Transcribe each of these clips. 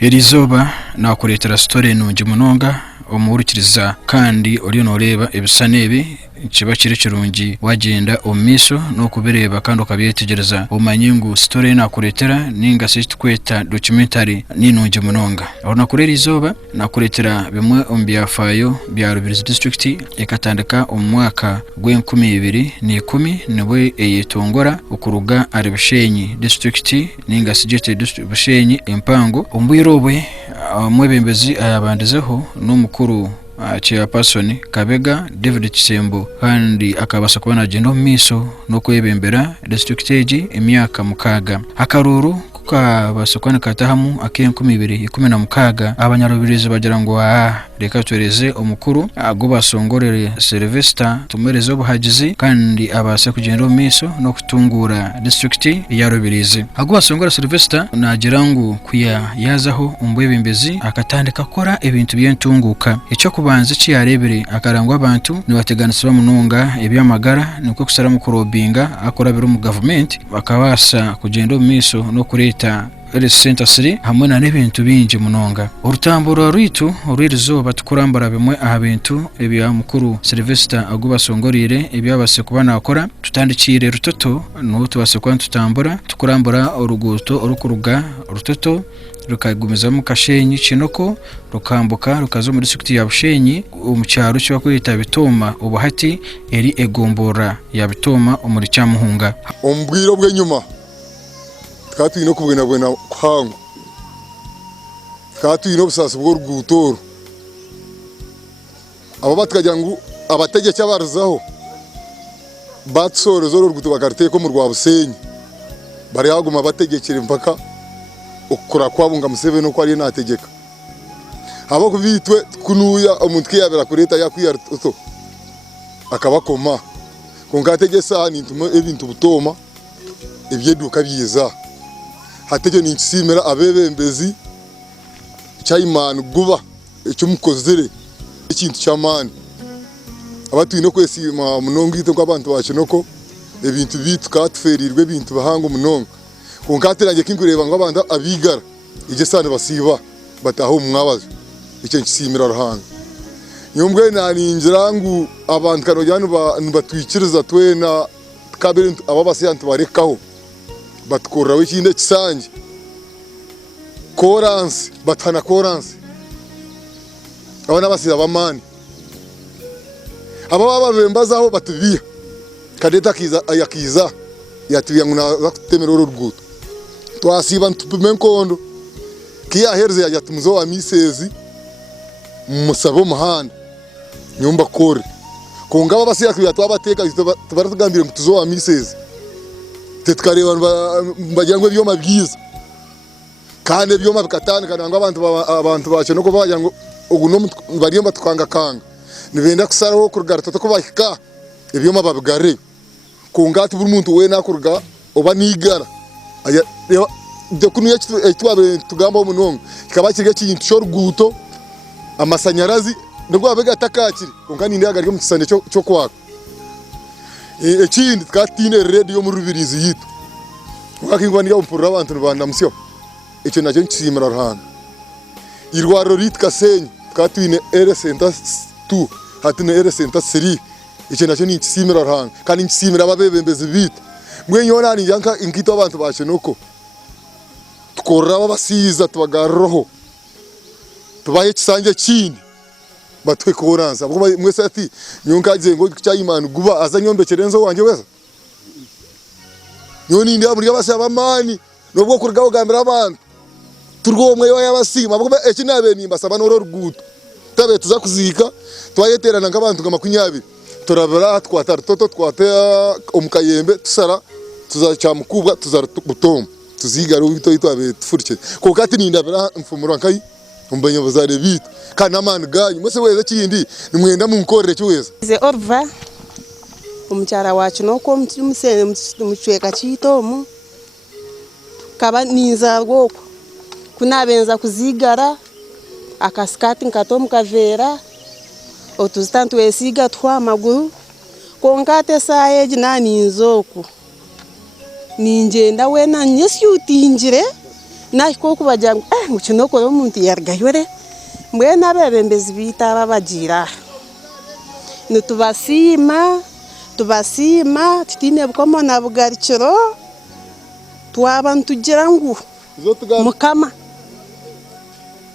Erizoba nakuretera story nungi munonga omurukiriza kandi ori noreba ebisa nebi kiba kiri kirungi wagenda omiso no kubireba kandi okabyetegereza omanye ngu story nakuretera ninga se kweta documentary ninungi munonga ona kurera izoba nakuretera bimwe ombyafayo bya Rubirizi district ekatandika omwaka gw'2010 nibwe eyetongora okuruga ari Bushenyi district ninga sijete district Bushenyi empango ombwirobwe Omubwebembezi ayabandizeho n'umukuru chairperson Kabega David Kisembo kandi akabasa kubana agenda omiso no kwebembera district age emyaka mukaga akaruru kukabasa kwana katahamu ake2016 abanyarubirizi bagira ngo reka twereze omukuru Agubashongorire Sylivester tumereze obuhagizi kandi abase kugenda omiso no kutungura district ya Rubirizi. Agubashongorire Sylivester nagira ngo kuya yazaho Omubwebembezi akatandika kora ebintu byentunguka icyo kubanza kiyarebere akarangwa abantu nibateganiswa munonga ebyamagara niko kusara mu kurobinga akora biro mu government bakabasa kugenda omiso no kureta LC5 hamwe na n'ebintu bingi munonga urutamburo rwitu urwirizoba tukurambara bimwe aha bintu ebya mukuru Sylivester Agubashongorire ebyabase kubana akora tutandikire rutoto no tubase kwa tutambura tukurambura uruguto urukuruga rutoto rukagumiza mu Kashenyi Kinoko rukambuka rukazo muri district ya Bushenyi umucyaro cyo kwita Bitoma ubuhati eri egombora ya Bitoma umuri cyamuhunga ombwiro bwe nyuma twatwino kubwena kwangu twatwino busasa bwo rugutoro abo batkagira ngo abategeke abaruzaho batsorozo ruguto bakarite ko mu rwa Busenyi bari haguma bategekere mpaka ukura kwabunga Museveni no kwari nategeka abo kubitwe kunuya umutwe yabera kureta yakwiya ruto akabakoma kongategesa ni ntuma ebintu butoma ebyeduka byiza hatege ni nsimera abebembezi cyayimana guba icyo mukozere ikintu cyamani abatuino kwesima munongite kw'abantu bakinoko ebintu bitu katferirwe bintu bahanga munonga konkateranje kinkureba ngo abantu abigara igesane basiba bataho umwabazo icyo nsimera ruhanga nyombwe naninjira ngo abantu kanojyana batwikiriza twena kabere ababasiyantu barekaho batukora wikinde kisanje chorance batana chorance abana basiza bamani aba bembazaho batubiya kadeta kiza ayakiza yatubiya nguna bakutemera uruguto twasiba ntupimenkondo kiya herze yatumuzo wa misezi musabo muhanda nyumba kore kongaba basiya kuya twabateka tubaratugambire mutuzo wa misezi tetkareba bagira ngo byoma byiza kandi byoma bikatana kananga abantu bace no kubagira ngo uguno bariyo batukanga kanga nibenda kusaraho kurugara toto bahika ibyoma babigare kungati buri muntu we nakurga oba nigara aya de kunuye twabe tugamba umunongo kikaba kirge kintu cyo ruguto amasanyarazi ndagwa bega takakiri kungani ndagari mu kisande cyo kwaka ekindi twatine radio mu Rubirizi yitu wakingwa niyo mpura abantu rubanda musyo icyo nacyo nkisimira ruhanga irwaro ritkasenyi twatine LC5 hatine LC5 icyo nacyo nkisimira ruhanga kandi nkisimira ababebembezi bitu mwenyona ni yanka inkito abantu bace nuko tukoraba basiza tubagaroho tubaye kisange kindi batwe koranza mwese ati nyonkaje ngo cyayimana guba azanyombe kerenzo wanje weza nyoni ndi aburi abasabamani nobwo kurgaho gambira abantu turwomwe yo yabasima bwo ekinabe nimba saba no ruguto tabe tuza kuzika twayeterana ngabantu ngamakunyabiri turabara twatara toto twate omukayembe tusara tuzacamukubwa tuzarubutom tuzigaro bito abe tufurike ko kati nindabira mfumuro nkai umbenye bazare bitu kana manu ganyu muse weza kindi nimwenda munkorere cyuweza ze orva umucyara wacu noko mucweka cyitomu kaba ninza goko kunabenza kuzigara akaskati nkatomu kavera otustantu esiga twamaguru konkate saye nani nzoku ninjenda wena nyesyutinjire nako kubagira ngo mukino ko umuntu yargayore mwe n'abebembezi bita babagira tubasima tutine bkomo na bugarikiro twabantu tugira ngo mukama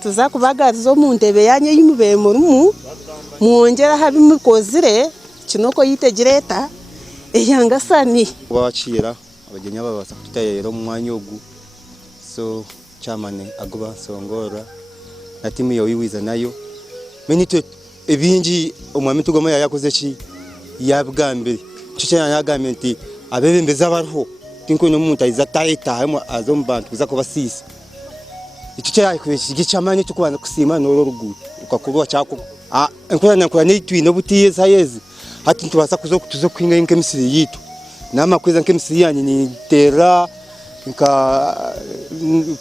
tuza kubagarizo mu ndebe yanye y'umubemuru muongera habi mukozire kinoko yitegereta eyangasani babacira abagenya babasa kutayero mu mwanya ogu so chamane Agubashongorire na timu yo wiwiza nayo menite ebinji omwami tugoma yakoze ki yabwambere cyanya yagamenti abebembeza bariho tinko no muntu aiza taita hamwe azombantu kuza kubasisa icyo cyakweshi gicamanye cyo kubanza kusima noro rugu ukakuba cyako nkora nakora n'itwine butiyeza yezi hati ntubasa tuzo kwinga inkemisiri yitu namakweza nkemisiri yanyi ni tera nka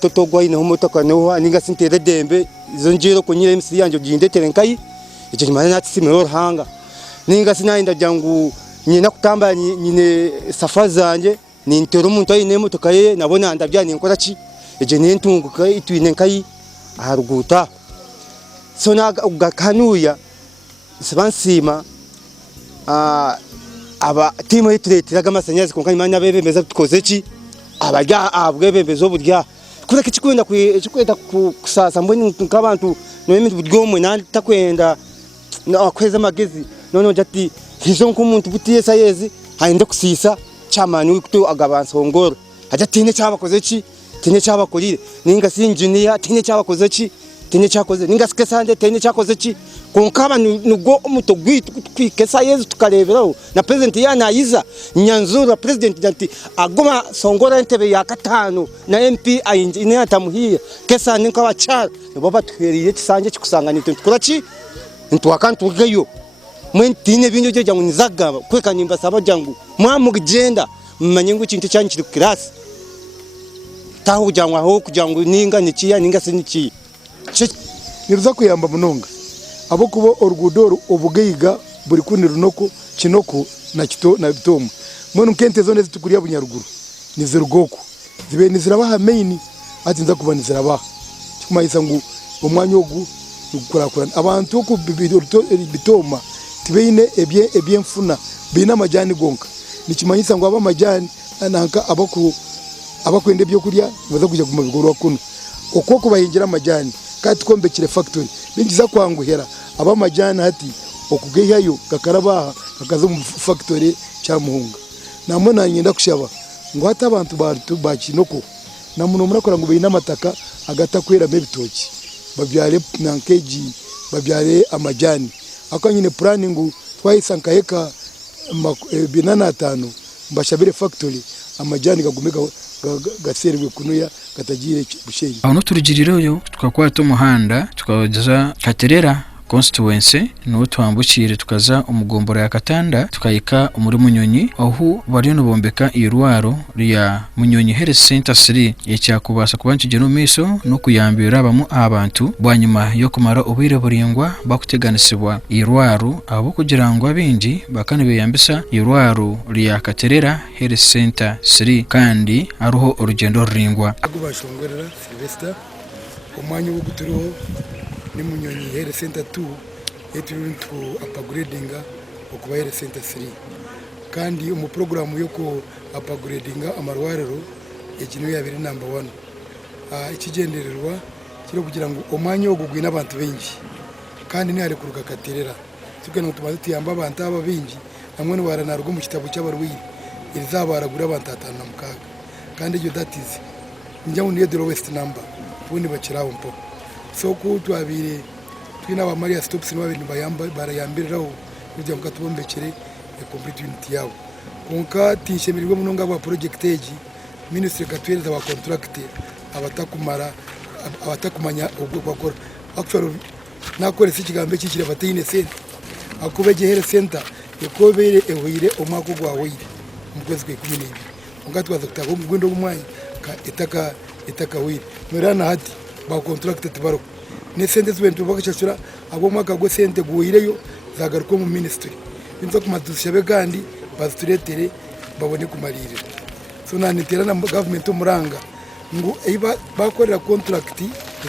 totogwa ine homotoka no ninga sintere dembe izo njiro ko nyire emisiri yanjye ginde terenkai icyo kimana natsimero hanga ninga sinainda jangu nyina kutamba nyine safa zanje ni ntero umuntu ayine motoka ye nabona ndabyani nkora ki eje nentunguka itwine nkai aharuguta so nagakanuya sibansima aba timu yituretiraga amasanyazi konka imana bebembeza tukoze ki abajya abwebembezo burya kure kikwenda kusasa mboni nkabantu no yimiti burgomwe natakwenda akweza magezi none jati hizo nkumuntu butiyesa yezi hainde kusisa chamani wikuto Agubashongorire aja tine cyabakoze ki tine cyabakorire ninga si engineer tine cyabakoze ki tine cyakoze ninga sikesande tine cyakoze ki konkaba nugo umuto gwitu kwikesa yezi tukareberaho na president yana Yaza nyanzura president janti Agubashongorire ntebe ya katano na MP engineer tamuhiye kesa ninka bachara nibo batweriye kisanje kikusangana tukora ki ntwakantu gayo mwentine binyo je jangu nizaga kweka nimba saba jangu mwamugenda mmanye ngo kintu cyanyu kiri class taho jangwa aho kujangu ninga nikiya ninga sinikiye niruza kuyamba munonga abo kubo orugudoro obugeyiga buri kunira runoko kinoko na kito na bitomo mwe nkente zone zitukuriya bunyaruguru nizirugoko zibe nizirabaha main ati nza kuba nizirabaha tukumayisa ngo umwanya ogu ukurakurana abantu ko bitoma tibeine ebye mfuna bina majani gonka nikimanyisa ngo aba majani ananka abakwende byo kurya baza kujya ku mabigoro kuno uko kubahingira majani kati kombekire factory bingiza kwanguhera aba majani hati okugeyayo gakarabaha kakaza mu factory cya muhunga namona nyenda kushaba ngo hata abantu bakinoko namuno murakora ngo bina amataka agata kwera mebitoki babyare nankeji babyare amajani akanyine planning twayisankayeka binana 5 mbashabire factory amajani gagumeka gaserwe kunuya katagire bushenyi aho no turigiriro twakwata umuhanda tukawageza Katerera constituency no twambukire tukaza umugombora ya Katanda tukayika umuri Munyonyi aho bari no bombeka irwaro rya Munyonyi Health Center 3 yecyakubasa kubanjije no miso no kuyambira bamu abantu bwanyuma yo kumara ubire buringwa bakuteganisibwa irwaro abo kugira ngo abinji bakane yambisa irwaro rya Katerera Health Center 3 kandi aruho urugendo ruringwa Agubashongorire Sylivester umwanya wo guturiho ni Munyonyi Health Center 2 yeturi to upgrading okuba Health Center 3 kandi mu program yo ko upgrading amarwarero ekino yabiri number 1 ikigendererwa kiro kugira ngo umwanya wo gugwina abantu benshi kandi ni hari Kuruga Katerera tugana utumaze tuyamba abantu aba benshi namwe no baranarwo mu kitabo cy'abarwiri irizabaragura abantu 5 na mukaga kandi iyo that is njyamu niyo the lowest number ubundi bakiraho mpo so ko twabire twina ba Maria Stops no babiri barayambiraho kujya mu katubombekere complete unity yabo konka tishemirwe munonga ba project age ministry katwereza ba contract abatakumanya ubwo bakora actually nakore sikigambe kikira batine center akubeje Health Center yakobere ehwire omwako gwawe mu kwezi kwa 12 ungatwaza kutaka umugwendo gumwanya ka etaka wiri merana hati ba contracted baro ne sente zwentu bakashashura abo mwaka go sente guwireyo zagaruko mu ministry binza kumadushabe kandi bazituretere babone kumarire so nanitera na government umuranga ngo iba bakorera contract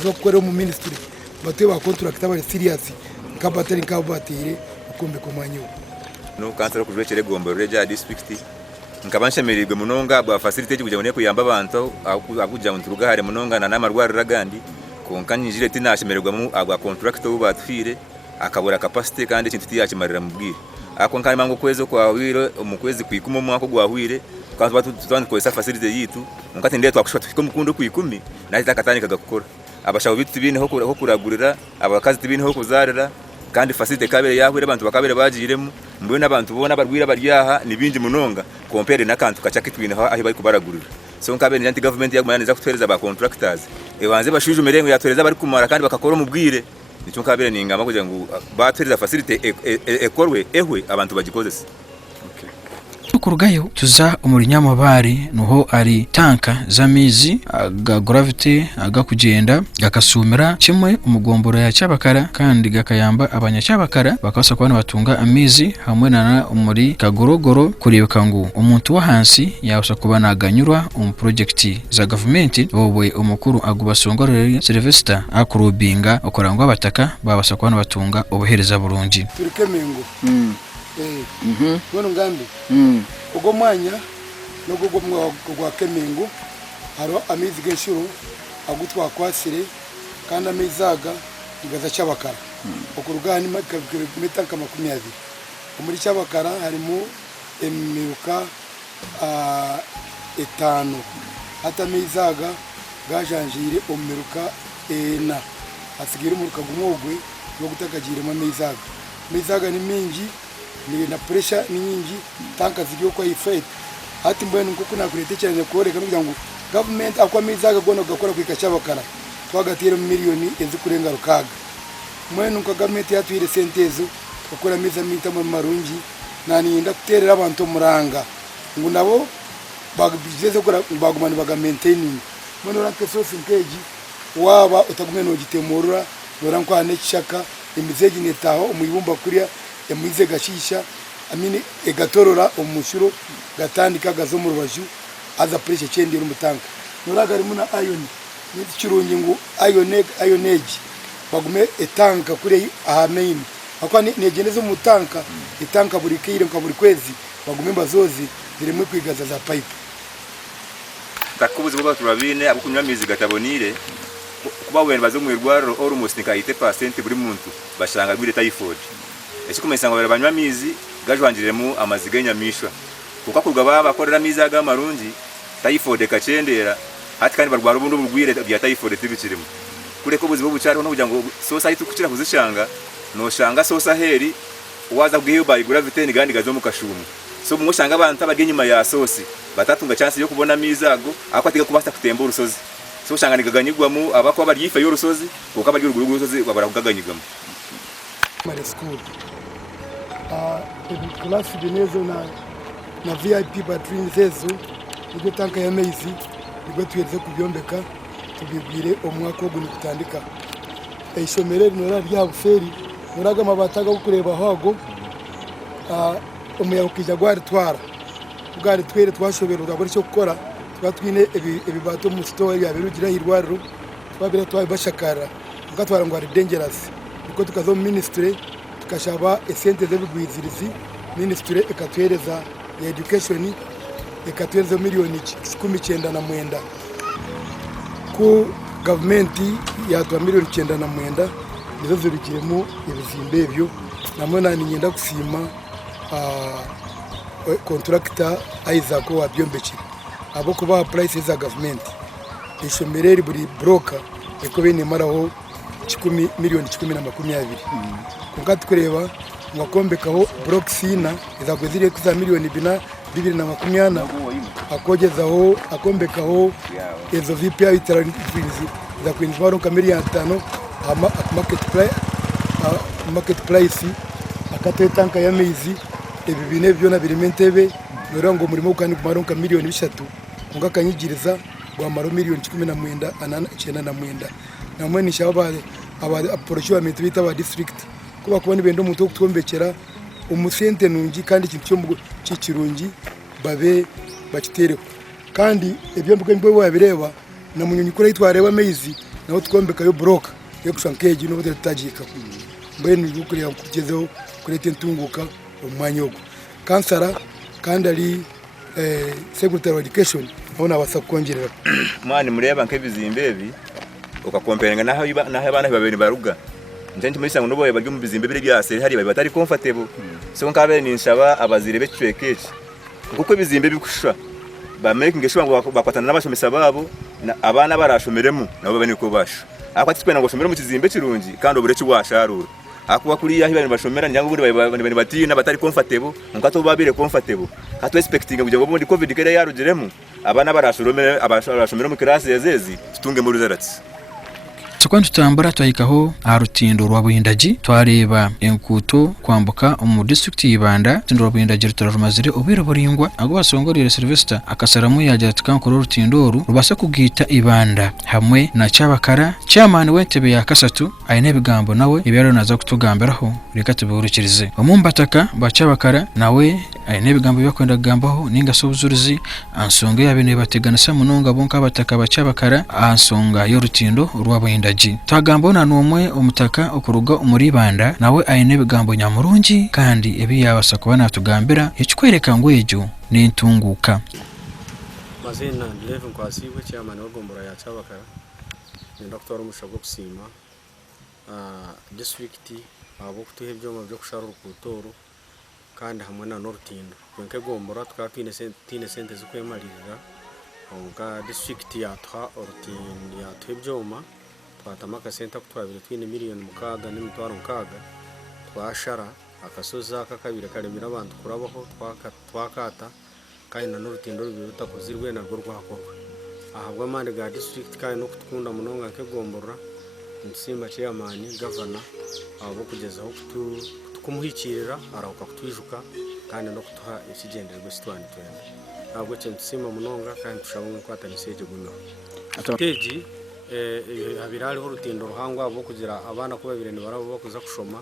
zo gukorera mu ministry batuye ba contract abari serious kabateri kabatire ukombe ko manyo no kansero kujwekere gombo reja district nkabanshemerirwe munonga bwa facility kujya bone kuyamba abantu akujya mu Kuruga munonga na namarwarira gandi konkanyijire tinashemererwa mu agwa contract ubatfire akabura capacity kandi ikintu tiyakimarira mubwire ako nkari ngo kwezo kwa wire umukwezi kwikumo mwako gwahwire kandi batu tutandikoza facility yitu mukati ndiye twakushwa tufike mukundo kwikumi naje takatani kagakora abashaho bitu bine ho kuragurira abakazi tibine ho kuzarira kandi facility kabere yahwire abantu bakabere bagiremo mbuye n'abantu bona barwira baryaha nibindi munonga compare nakantu kacakitwine aho bari kubaragurira so nkabere anti government yagumananiza kutwereza ba contractors ebanze bashuje umerengo yatwereza bari kumara kandi bakakora umubwire nicyo kabere ningama kugira ngo batwereza facility ekorwe ehwe abantu bagikozese Kurugayo tuza umurinyamabari nuho ari tanka z'amizi aga gravity aga kugenda gakasumira kimwe umugomboro ya cyabakara kandi gakayamba abanyacyabakara bakasa kubana batunga amizi hamwe na umuri kagorogoro kuribuka ngo umuntu wa hansi yawusa kubana aganyurwa project za government wowe umukuru Agubashongorire Sylivester akurubinga okorangwa abataka babasa kubana batunga obuhereza burungi turikemengo Bueno ngambi. Ugo mwanya no go gwa kemengo haro amizi genshuru agutwa kwasire kandi amizaga igaza cyabakara. Okuruga ni meta kama 20. Muri cyabakara harimo emiruka 5 hata amizaga gajanjire omiruka 4 asigira umuruka gumogwe no gutakagire mu amizaga ni mingi ni na pressure ni nyingi tanka zigiye kwa ifate hati mbene nkuko nakurete cyane koreka kugira ngo government akwamizaga gono gakora kwikacabakara twagatira miliyoni ezikurenga rukaga mwene nko government yatwire sentezo gakora miza mita mu marungi nani nda kuterera abantu muranga ngo nabo bagizeze gukora bagumana baga maintaining mwene ranke source nkeji waba utagumene no gitemurura norankwa n'ekishaka imizeji netaho umuyibumba kuriya emize gashisha amini egatorora umushuro gatandika gazo mu rubaju aza pressure cyende rumutanka noraga ari muna iron ni kirungi ngo ionage bagume etanka kuri aha main akwa negeneze mu tanka etanka buri kire buri kwezi bagume bazozi zirimo kwigaza za pipe takubuze bwo turabine abukunywa mizi gatabonire kuba wene bazo mu irwaro almost 80% buri muntu bashanga gwire typhoid ese kumesanga bari banywa mizi gajwanjiremo amazigenya mishwa kuko kuruga bakorera mizi aga marungi typhoid kacendera hati kandi barwara ubundi bugwire bya typhoid tibikirimo kure ko buzi bubucyaro no kugira ngo sosa yitu kucira kuzishanga no shanga sosa heri waza bwiyo by gravity ni gandi gazo mu kashumu so mushanga abantu abagenyuma ya sosi batatunga chance yo kubona mizago akwatiga kubasta kutemba urusozi so shanga nigaganyigwamo abako bari yife y'urusozi kuko abari urusozi babara kugaganyigwamo mare school class binezo na VIP battery zezo nibyo tanka ya mezi nibyo tuyeze kubyombeka tubibwire omwaka wo gutandika ishomere nora rya buferi noraga mabataga gukureba hago umuyaga ukija gwaritwara bwari twere twashobera ugakora cyo gukora twatwine ebibato mu store yabirugira hirwaro twabira twabashakara ukatwara ngo ari dangerous uko tukazo ministry tukashaba esente z'ebigwizirizi ministry ekatwereza ya education ekatwereza miliyoni 19 ku government yatwa miliyoni 9 nizo zirikiremo ibizimbe byo namwe nani nyenda gusima contractor Isaac wa byombeki abo kuba prices za government ishomereri buri broker eko bene maraho 10 miliyoni 10 kungati kureba mwakombekaho broxina izagwezire kuza miliyoni 220 akogezaho akombekaho ezo VPI itarangiza za kwinjwaro kamiliyoni 5 market price akatetanka ya mezi ebi bine byo na birimentebe norango murimo kandi kumaronka miliyoni 3 ngakanyigiriza gwa maro miliyoni 19 namwe nishaba aba approachment bita ba district kuba kubona ibendo umuntu kutombekera umusente nungi kandi ikintu cyo cy'ikirungi babe bakitereko kandi ibyo mbwe wabireba na munyonyi kuri twareba amezi naho twombeka yo block yo kushankeje no tutagika mbene n'ukuri yakugezeho kuri tentunguka umwanya wo kansara kandi ari secretary of education abona basa kongerera mwana mureba nk'ibizimbe bi ukakomperenga naho abana babiri baruga nje muri sango noboye baryo mu bizimbe biri byase hari batari comfortable so nkabe ninshaba abazire becwekeje kuko bizimbe bikusha ba making sure ngo bakwatana n'abashomesa babo abana barashomeremo nabo bane ko basha akwati twena ngo shomera mu kizimbe kirungi kandi ubureci washarura akuba kuri yahi bane bashomera nyango buri bane batina batari comfortable nkato babire comfortable kato expecting ngo ngo muri covid kere yarugeremo abana barashomera mu class yazezi tutunge muri zaratsi Tukwantu tutambura twahikaho arutindo rwa Buhindaji twareba enkuto kwambuka mu district y'Ibanda tindo rwa Buhindaji rutarumazire ubiro buringwa Agubashongorire Sylivester akasaramu yagira tukankoro rutindoru rubasa kugita Ibanda hamwe na Cyabakara chairman w'entebe ya kasatu ayine bigambo nawe ibyaro naza kutugamberaho reka tuburukirize omumbataka ba Cyabakara nawe ayine bigambo byakwenda kugambaho ninga sobuzurizi ansonga yabene bateganisa munonga bonka bataka ba Cyabakara ansonga yo rutindo rwa Buhindaji Tagambo na numwe umutaka okuruga muri Ibanda nawe ayine bigambo nyamurungi kandi ebi yabasa kuba natugambira ekikwereka ngo ejo n'intunguka mazina ndeve kwasiwe chairman w'Gombora ya Cyabakara ni Dr. Mushago kusima district abo kutuhe byoma byo kushara urukutoro kandi hamwe na Nortindo kwenke Gombora twapine sente zikwemalirira onga district ya twa Ortindo ya twebyoma twatamaka senta kutwabire twine miliyoni mukaga n'imitwaro mukaga twashara akasoza kakabire karemira abantu kurabaho twakata kandi na Nortindo rubiruta kuzirwe na gorwa hakorwa ahabwa mande ga district kandi no kutkunda munonga nke Gombora Nsimba chairman governor abo kugezaho kumuhikirira arauka kutwijuka kandi no kutuha ikigenderwe sitwani twende ntabwo cyo Nsimba munonga kandi tushabumwe kwata message guno ateji abirali urutindo ruhangwa abo kugira abana kuba birene barabo bakuza kushoma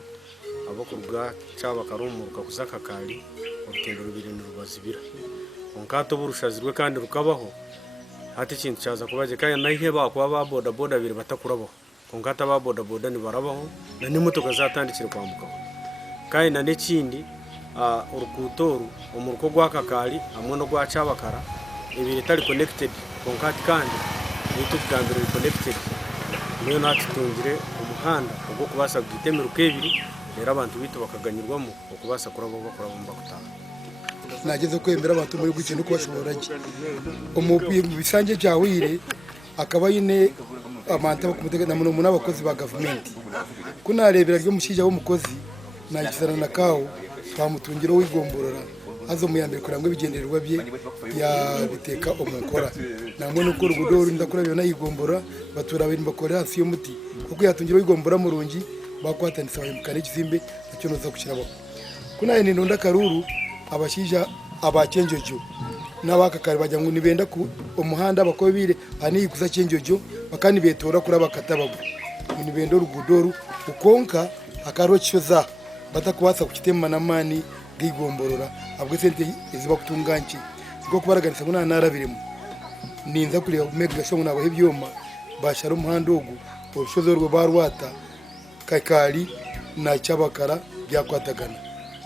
abo kuruga Cyabakaruka kuzakakali urutindo rubirene rubazibira onkato burushazirwe kandi rukabaho hati kintu cyaza kubaje kandi nahihe bakwa ba boda biri batakurabaho konkata ba boda ni barabaho na n'imotoka zatandikira kwambukaho kandi na n'ikindi urukutoru umuruko gwakakali amwe no gwa Cyabakara ibiri tari connected konkati kandi nitugambira connected niyo natutungire umuhanda ubwo kubasa gutemera ukebiri rero abantu bito bakaganyirwamo ukubasa kurabo bakora bomba kutaha nageze kwembera abantu muri gukino kubashobora umubwebembezi bisange cyawire akaba yine amanta bakumutega mu n'abakozi ba government kunarebera ryo mushija w'umukozi nakizana na kawo twamutungiro w'Igomborora azo muyambere kurangwa bigendererwa bye ya biteka omukora namwe no kuri gudoro ndakora na Igombora batura bintu bakora hasi y'umuti kuko yatungiro w'Igombora murungi bakwatanisa bayimukane kizimbe cyo noza kushirabo kuna yene ndonda karuru abashija abacenjojo n'abakakari bajya ngo nibenda ku umuhanda bakobire ani kuza cenjojo bakani betora kuri abakatabago nibendo rugudoru ukonka akarochoza batakwasa kukitema namani Igomborora abwe sente iziba kutunganki ziko kubaraganisa ngo narabiremo ninza kuri mega shongo nabo ibyoma bashara umuhanda ugu urushozo rwo barwata kakali na Cyabakara byakwatagana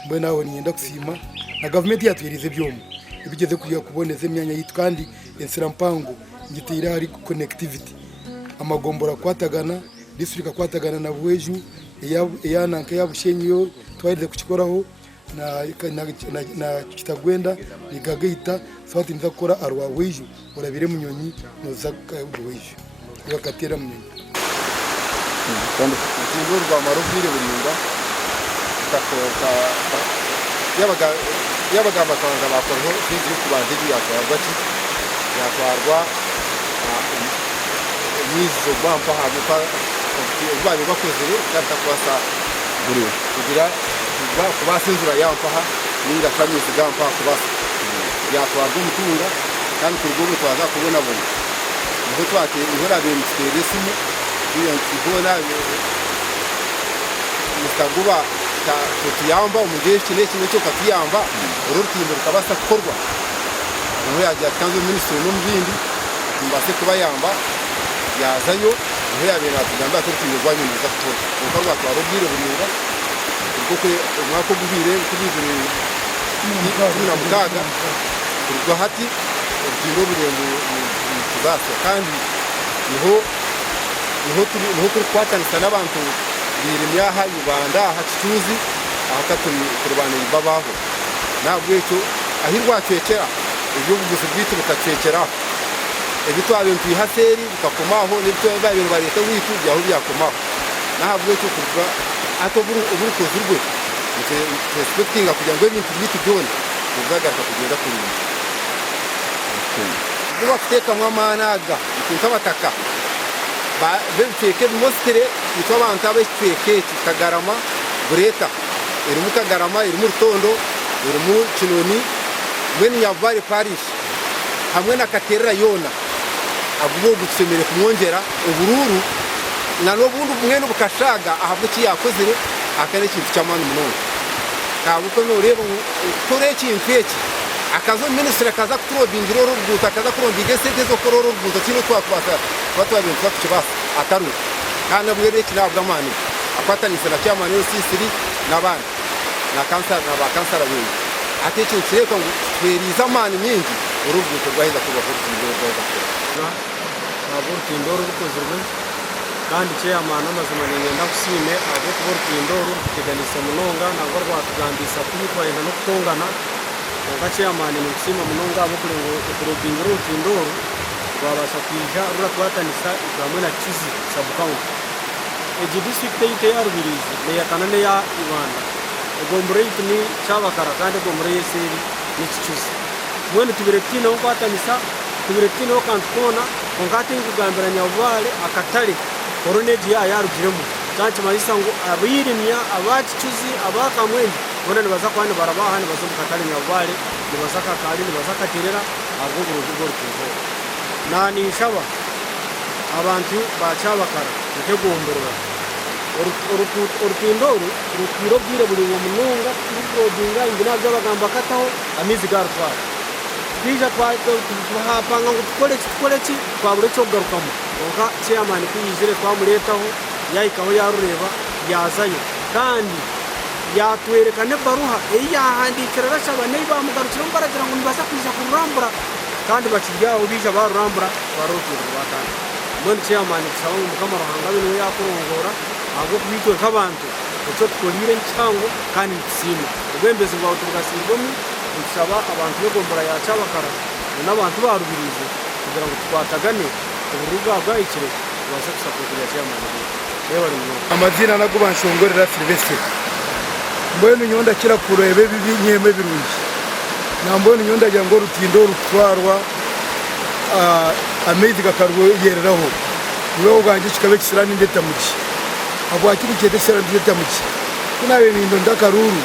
mbe naho nyenda kusima na government yatwirize byoma ibigeze kuya kuboneza imyanya yitwandi ensira mpango ngitira hari connectivity amagombora kwatagana district kwatagana na bweju yananka yabushenyo twarize kukikoraho na kitagwenda ligagita swati nza gukora arwa weju urabire munyonyi noza weju bakatera munyonyi kandi ngo rwa marubire burinda takoka yabaga bakanga bakora n'ibyo kubanze byatwarwa yatwarwa nizo bampa hamuka ubanye bakozere cyatakwasa buri kugira kubasinzura yampaha ninga kamisi gampa kubasa yatwarwa umutunga kandi kuruguru twaza kubona bona niho twate ihora bimiteresimu iyo nkibona mustaguba tutiyamba umugeshi n'ekine cyo katiyamba urutimbo rukabasa korwa niho yajya kanzo ministry no mbindi mbase kubayamba yazayo niho yabera atugamba aturiye rwanyu neza kutora kuko rwatwara ubwire buringa kuko umwaka gubire kubizire na mukaga kurwa hati ubwire burengo kizasa kandi niho turi kwatanisa n'abantu birimya ha Uganda hakicuzi akaturi kurbana ibabaho nabwo icyo ahirwacekera ibyo buguzi bwite bukacekera ebitwa bintu ihaseri bikakomaho n'ibyo babiri bareta witu byaho byakomaho nabwo icyo kurwa atoburu ubukozurwe respecting kugira ngo ibintu byite byone uzagaruka kugenda kuri kuba kuteka mwamanaga ikintu abataka bebiteke mostere yitwa abantu abeteke kikagarama bureta irimu kagarama irimu rutondo irimu kinoni mweni nyavare parish hamwe na katerera yona agubo gutsemere kumwongera ubururu na nobundi mwene bukashaga ahabwo kiyakozire akane kintu cyamani munono kabuko no rebo toreki impeki akazo ministre kaza kutrobingira rubuta kaza kurondige sente zo kororo rubuta kino twakwata batwa bintu twakibasa ataru kana bwere kinabwa mani apatanise na cyamani LC5 nabandi na kansara na bakansara wewe ateke kireka ngo tweriza mani mingi urubuto rwaheza kuba kurutindo rw'agakora aburutindo rukozerwe kandi cyamana amazima ngenda kusime abo kurutindo ruteganisa munonga nagwa rwatugandisa kwitwaye no kutongana ngo cyamana ni kusima munonga abo kuri ngo kurutindo rutindo rwabasha kwija ruratwatanisa ikamwe na kizi sabukaunti eji district yite ya rubirizi ne yakanane ya Ibanda gombore itini cyabakara kandi gombore yeseri ni kicuzi mwene tubirekina ko kwatanisa tubirekina kantona ngati kugambira nyavale akatali koroneji ya yarugiremo cyane mayisa ngo abirimya abakicuzi abakamwende bona nibaza kwani barabaha ni bazo mukatali nyavale nibaza kakali nibaza katerera agogoro rw'urukundo nani shaba abantu bacyabakara ntegombora urupindoru rukiro bwire buri mu mununga kurudinga ingina by'abagamba kataho amizi garutwara bija twahapanga ngo tukore ki twabure cyo garukamo oka chairman kuyizire twamuretaho yayikaho yarureba yazayo kandi yatwerekane baruha yahandikira rashaba ne bamugarukira mbaragira ngo nibasa kuja kurambura kandi bakiryaho bija barurambura barotira batana mwene chairman sawa mukamaro hangabino yakurongora abo kwitwe kabantu cyo tkolire ncyango kandi tsima ubembezi bwa utugasirwemo usaba abantu begombora ya cyabakara n'abantu barubirize kugira ngo twatagane uburuga bwayikire bwase kusapotira cyamana reba rimwe amazina Agubashongorire Sylivester mbone nyonda kira kurebe bibi nyeme birungi nambone nyonda jango rutindo rutwarwa amezi gakarwo yereraho niwe uganje kikabe kisirani ndeta muki abwakiri kete sera ndeta muki kunabe bindo ndakaruru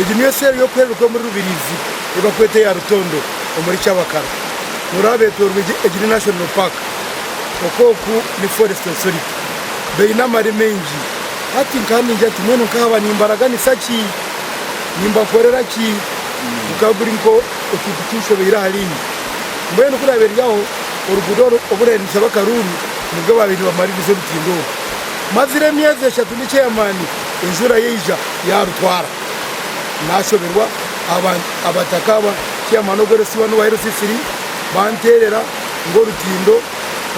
ejimye sera yo kweruka muri rubirizi ibakwete ya rutondo omuri cyabakara murabe torwije ejini national park okoku ni forest authority beina mari menji ati kandi njati mwene nkaba nimbaraga ni saki nimba korera ki ukaburinko okutisho beira halini mwene kuraberyaho urugudoro obureni cyabakaruru nibwo babiri bamari bizo rutindo mazire myeze eshatu ni chairman injura yeija yarutwara nashoberwa abatakaba chairman ogore siwa no LC5 banterera ngo rutindo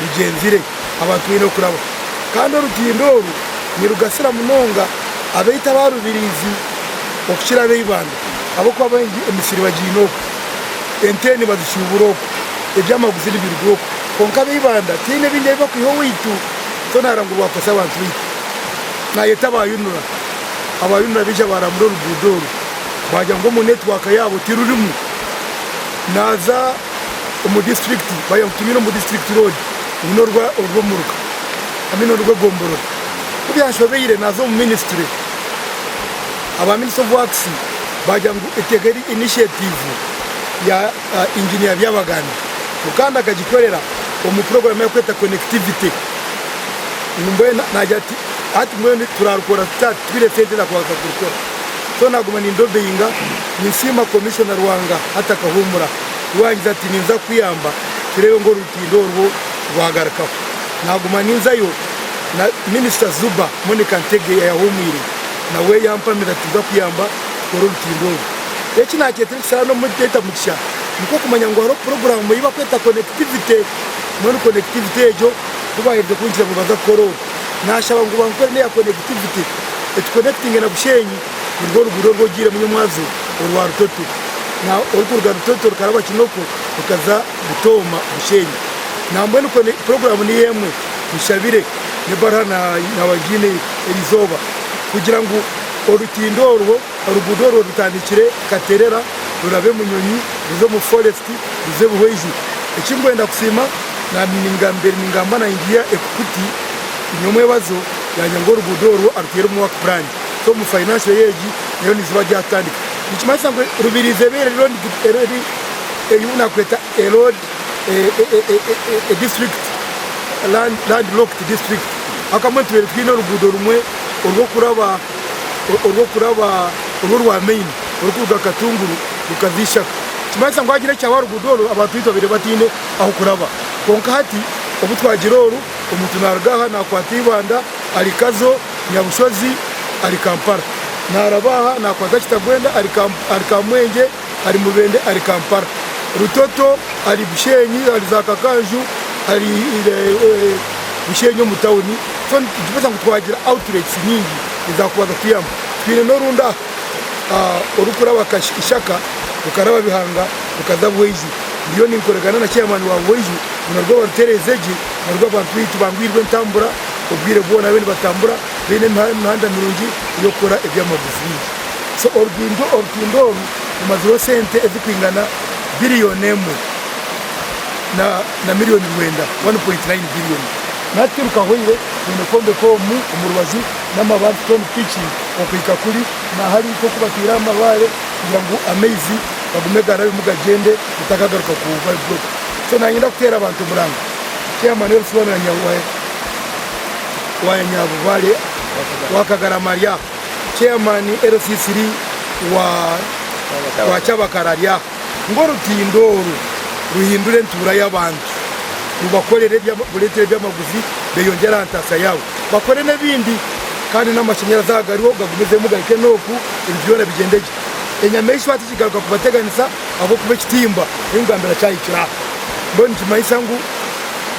rugenzire abantu bino kurabo kandi rutindo ni rugasira munonga abeita barubirizi okishira beibanda abo kwa bangi emisiri bagino enteni bazishuburo ebyama guzili birugoko konka beibanda tine binde bako yo witu tonarangurwa kosa abantu bitu na yetabayunura abayunura bija baramuro rugudoro bajya ngo mu network yabo tirurimu naza mu district bayamtumira mu district road unorwa urwomuruka amino rwo gomboro kubyashobeyire nazo mu ministry aba minister of works bajya ngo itegeri initiative ya engineer byabagana mukanda kagikorera mu program yo kweta connectivity numbe najati ati mwene turarukora start bire sente na kwaka kurukora so naguma ni ndobeyinga nisima commissioner wanga hata kahumura wangiza ati ninza kuyamba turebe ngo urutindo rwo rwagarakaho naguma ninzayo na Minister Zuba Monica Ntege yahumire nawe yampamira tuza kuyamba koro urutindo eki nakete kisana no muteta mukisha niko kumanya ngo haro program yiba kweta connectivity non connectivity ejo kuba ibyo kunjira mu baza koro nashaba ngo bankore ne connectivity et connecting na bushenyi ngo ruguro rwogire mu mwazo urwa rutoto na urwo rutoto rukaraba kinoko ukaza gutoma bushenyi namwe nuko program ni yemwe mushabire ne barana n'abagine elizoba kugira ngo urutindo rwo urugudoro rutandikire katerera rurabe munyonyi ruzo mu forest ruze buhweji ekingwenda kusima na ningambere ningamba na ingia ekuti inyomwe bazo yanya ngo urugudoro arutera mu work plan so mu financial yeji niyo niziba ryatandika ikimasa ngo rubirize bere road yuna kweta road a district landlocked district akamwe twere twino urugudoro rumwe urwo kuraba urwa main urukuga katunguru ukazishaka kimasa ngo agire cyawa rugudoro abantu bitobere batine aho kuraba konka hati obutwagiroro umuntu nargaha nakwatibanda alikazo nyabushozi ali Kampala narabaha nakwata kitagwenda ali Kamwenge ali Mubende ali Kampala rutoto ali Bushenyi ali Zakakanju ali Bushenyi mu tawuni so kimasa ngo twagira outlets nyingi izakubaza kuyamba twine no runda urukura bakashaka ukaraba bihanga ukaza bweji ndiyo ninkoregana na chairman wa bweji narwo baterezeje narwo abantu bitu bangwirwe ntambura ubwire bona bene batambura bene ntanda mirungi yo kora ebyamaguzi so orgindo umaziro sente ezikwingana billion emwe na miliyoni 1.9 billion naturuka hoire nikombe ko mu umurubazi n'amabantu tom kitchen okwika kuri na hari ko kubatira amabare kugira ngo amezi bagumegara mugagende utakagaruka ku vibe so nanyenda kutera abantu muranga chairman Elswana nyawaye wanya bubale wakagara Maria chairman LC5 wa Chabakararia ngoro tindoro ruhindure ntura y'abantu ubakorere buletere by'amaguzi beyongera antasa yawe bakore nebindi kandi n'amashanyarazi agariho gagumeze mugarike noku ibyona bigendeje enyameshi wati kigaruka kubateganisa abo kube kitimba ingambira cyayikira mboni kimayisa ngo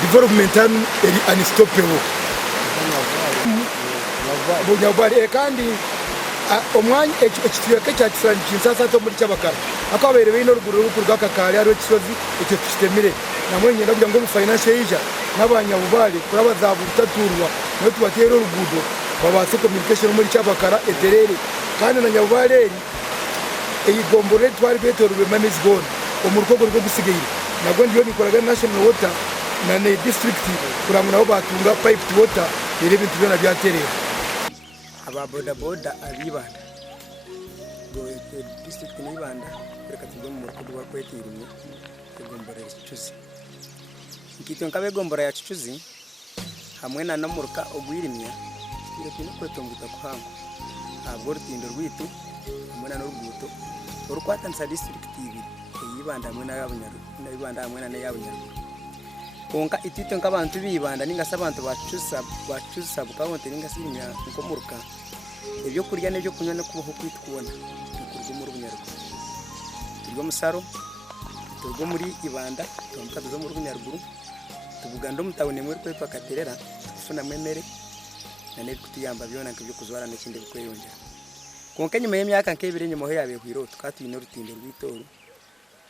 development eri unstoppable bunyabare kandi omwanya ekituyeke cyakisana kinsasa to muri cyabakara akabere bino ruguru rw'akakari ari kisozi icyo kistemire namwe nyenda kugira ngo mu financial yija n'abanyabubali kurabaza butaturwa no tubatero rugudo babase communication muri cyabakara eterere kandi na nyabubaleri eyigombore twari betorwe manage gone omurukoko rwo gusigaye nabwo ndiyo bikoraga national water na ne district kuramuna aho batunga piped water ire bintu byona byaterera aba boda abibanda go district nibanda reka tujye mu rukundo rwa kwetirimo egombora yacuzi ikito nkabe gombora yacuzi hamwe na namuruka ogwirimya ire kino kwetonguta kuhango abwo rutindo rwitu hamwe na n'urwuto urukwatansa district TV yibanda hamwe n'abanyarwanda hamwe na y'abanyarwanda konka itito nk'abantu bibanda ningasa abantu bacusa bukabonte ningasa imya nkomuruka ibyo kurya n'ibyo kunywa no kubaho kwitubona kurwo muri bunyarwanda turwo musaro turwo muri ibanda tonka tuzo muri bunyaruguru tubuganda mutawune muri kwe pakaterera tufuna mwemere na ne kutiyamba byona nk'ibyo kuzwara n'ikindi bikweyongera konka nyuma y'imyaka nk'ibiri nyuma ho yabe hwiro tukatuyine rutindo rw'itoro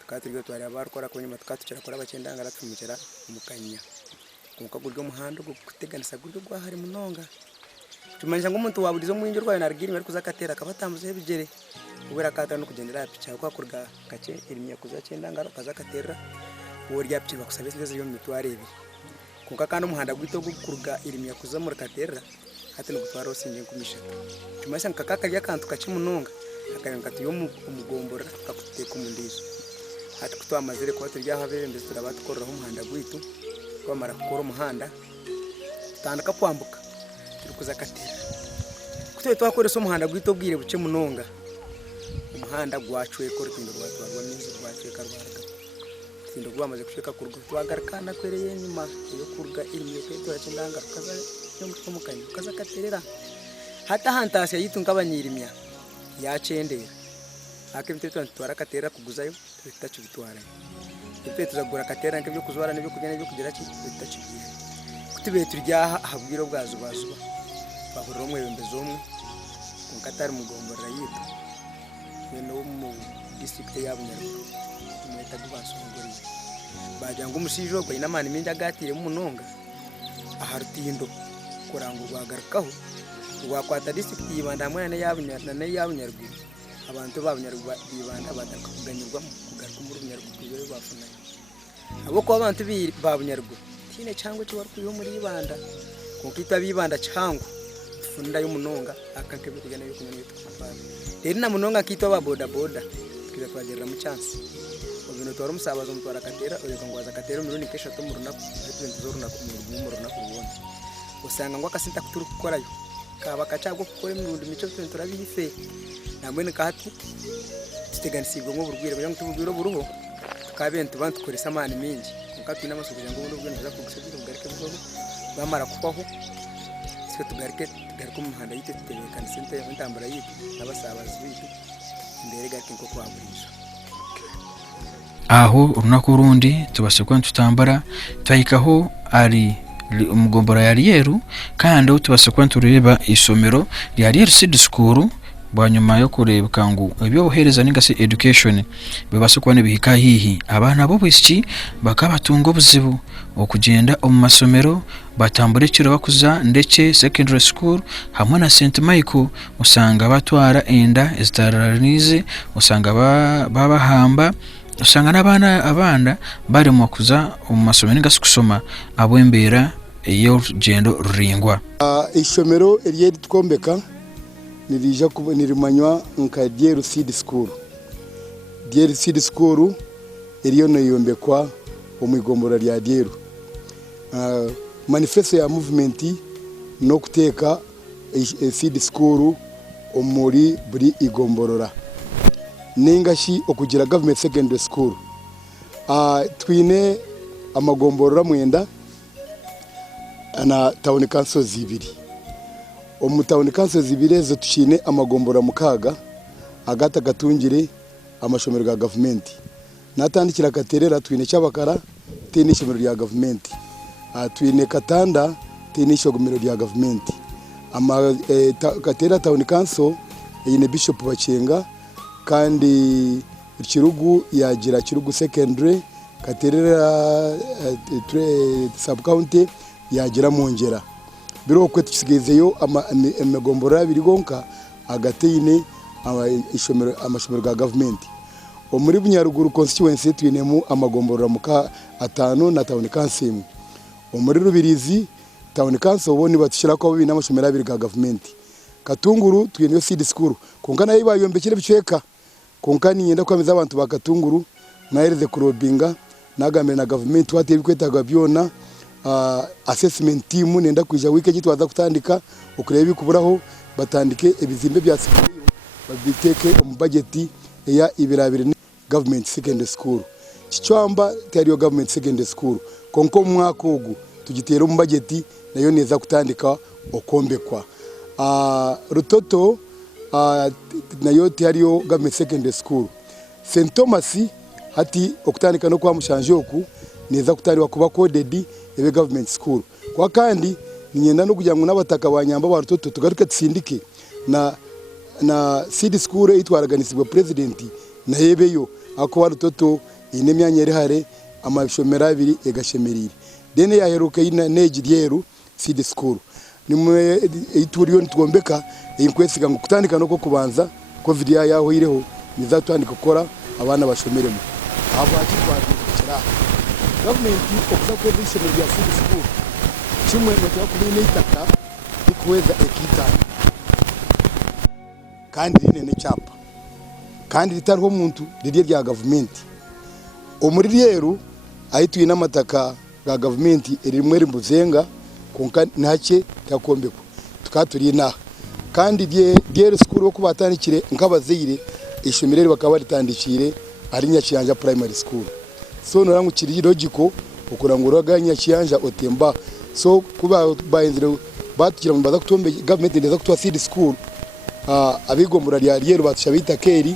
tukaturyo twari abarukora ko nyuma tukatucara kora bakendangara tumukera umukanya konka guryo muhando guteganisa guryo gwa hari munonga tumanja ngo umuntu waburizo mwinjo rwayo narigiri bari kuzakatera kabatambuze bijere ubera kata no kugendera picha kwa kurga kace irimye kuzakendangara kazakatera uwo ryapye bakusabese neza yo mitware ibi konka kandi umuhanda gwito gukurga irimye kuzamura katera hati no gutwara osinye kumisha tumasa nkakaka rya kantu kace munonga akayanga tuyo umugombora kakuteka umundizo hati kutwamazire kwa turya habe mbese turabatkorera umuhanda gwitu kwamara gukora umuhanda tandaka kwambuka turukuza katera kutwe twakoresha umuhanda gwito bwire buce munonga umuhanda gwacwe ko rutindo rwatwarwa n'inzu rwacwe karwaraga rutindo rwamaze gushika Kuruga twagarukana kwereye nyuma yo Kuruga iri kwetora cyindanga rukaza yo mukanye kaza katerera hata hantasi yitunga abanyirimya yacendera akimte twara katera kuguzayo bitacu bitwara ipe tuzagura katera nke byo kuzwara n'ibyo kugena n'ibyo kugira ki bitacu biye kutibe turya habwiro bwazo bazuba bahurira Omubwebembezi omwe kunkatari mugombora yitu no mu district ya Bunyarwanda mweta Agubashongorire bajyanga umusijo kwa inamani minja gatire mu Munonga aharutindo kurangurwa agarukaho rwakwata district yibanda hamwe na y'Abunyarwanda abantu b'Abunyarwanda bibanda badakuganyirwa mu kugaruka muri Bunyarwanda byo bafuna abo ko abantu b'Abunyarwanda kine cyangwa cyo warkuyo muri ibanda kunkita bibanda cyangwa funda y'Umunonga akankebe kugana yo kunyana yitwa rero na Munonga kitwa ba boda boda twiza twagerera mu chance ubino twara umusabazo mutwara katera ureka ngo azakatera miliyoni keshatu mu runako ariko runako mu runako ubone usanga ngo akasinta kuturu gukorayo kaba kacagwo gukora imirundi mico turabife namwe kahati tuteganisibwe ngo burwire byo tubwiro buruho tukabentu bantu koresa amani mingi mukatwi n'amasukuja ngo ubundi bwene zakugisabira ugarike bwo bamara kubaho twe tugarike mu muhanda yite tutebekana sente y'intambara yite n'abasabazi bitu imbere gake nko kwaburisha aho urunako rundi tubasekwa tutambara twayikaho ari umugombora ya Ryeru kandi aho tubasekwa tureba isomero ya LC5 school bwanyuma yo kurebwa ngo ibyo bohereza n'ingase education bibasekwa n'ibihika hihi abana bo bw'iki bakabatunga obuzibu okugenda mu masomero batamburekera bakuza ndetse secondary school hamwe na St Michael usanga batwara enda zitararanize usanga babahamba usanga abana bari mu kuza mu masomero ngasi kusoma abwembera iyo gendo ruringwa isomero eryeri twombeka nirija nirimanywa nka LC5 school LC5 school eriyo nayombekwa omugombora lya Ryeru manifesto ya movement no kuteka LC5 school omuri buri igomborora ningashi okugira government secondary school twine amagomborora mwenda na town council zibiri town council zibiri zo tushine amagombora mukaga agata gatungire amashomero ga government natandikira katerera twine cyabakara tine ishomero rya government twine katanda tine ishomero rya government katera town council ine bishop bacenga kandi Kirugu yagira Kirugu secondary katerera sub county yagira Mongera biro kwe tusigezeyo amagombora abiri gonka agateyine amashomero ga government muri Bunyaruguru constituency twinemu amagombora muka atano na town council muri Rubirizi town council boni batushira ko bibina amashomero abiri ga government Katunguru twine LC5 school kunkana yibayombekere biceka kunkani yenda kwameza abantu bakatunguru nahereze kurobinga nagambe na government wateye kwetaga byona assessment team nenda kwija wike gitwaza kutandika ukureba bikuburaho batandike ebizimbe bya sikuru babiteke mu budget ya ibirabire government secondary school kicwamba tariyo government secondary school konko mwaka ugu tugitera mu budget nayo neza kutandika okombekwa Rutoto nayo tariyo government secondary school St Thomas hati okutandika no kwa mushanjoku neza kutariwa kuba coded ebe government school kwa kandi ninyenda no kujya ngo nabataka banyamba ba Rutoto tugaruke tsindike na city school itwaraganisibwa president na yebeyo ako wa Rutoto ine myanya eri hare amashomera abiri egashemerire dene yaheruka ina neji Ryeru city school nimwe ituriyo ntwombeka inkwesiga ngo kutandika no kubanza covid yaho ireho nizatwandika gukora abana bashomeremo abo akitwakira government okuza kwedisha mu bya city school kimwe no kubine itaka ikuweza ekita kandi rine cyapa kandi ritariho umuntu ririye rya government omuri Ryeru ayituye n'amataka ga government erimwe rimbuzenga konka nake yakombeko tukaturiye na kandi Ryeru school wo kubatandikire nk'abazeyire ishomirere bakaba ritandikire ari Nyakiyanja primary school so norangu kiri logical okurangura ganya kiyanja otemba so kuba bayinzire batugira ngo baza kutombe government ndeza kutwa seed school abigombora lya Riero batushabita keri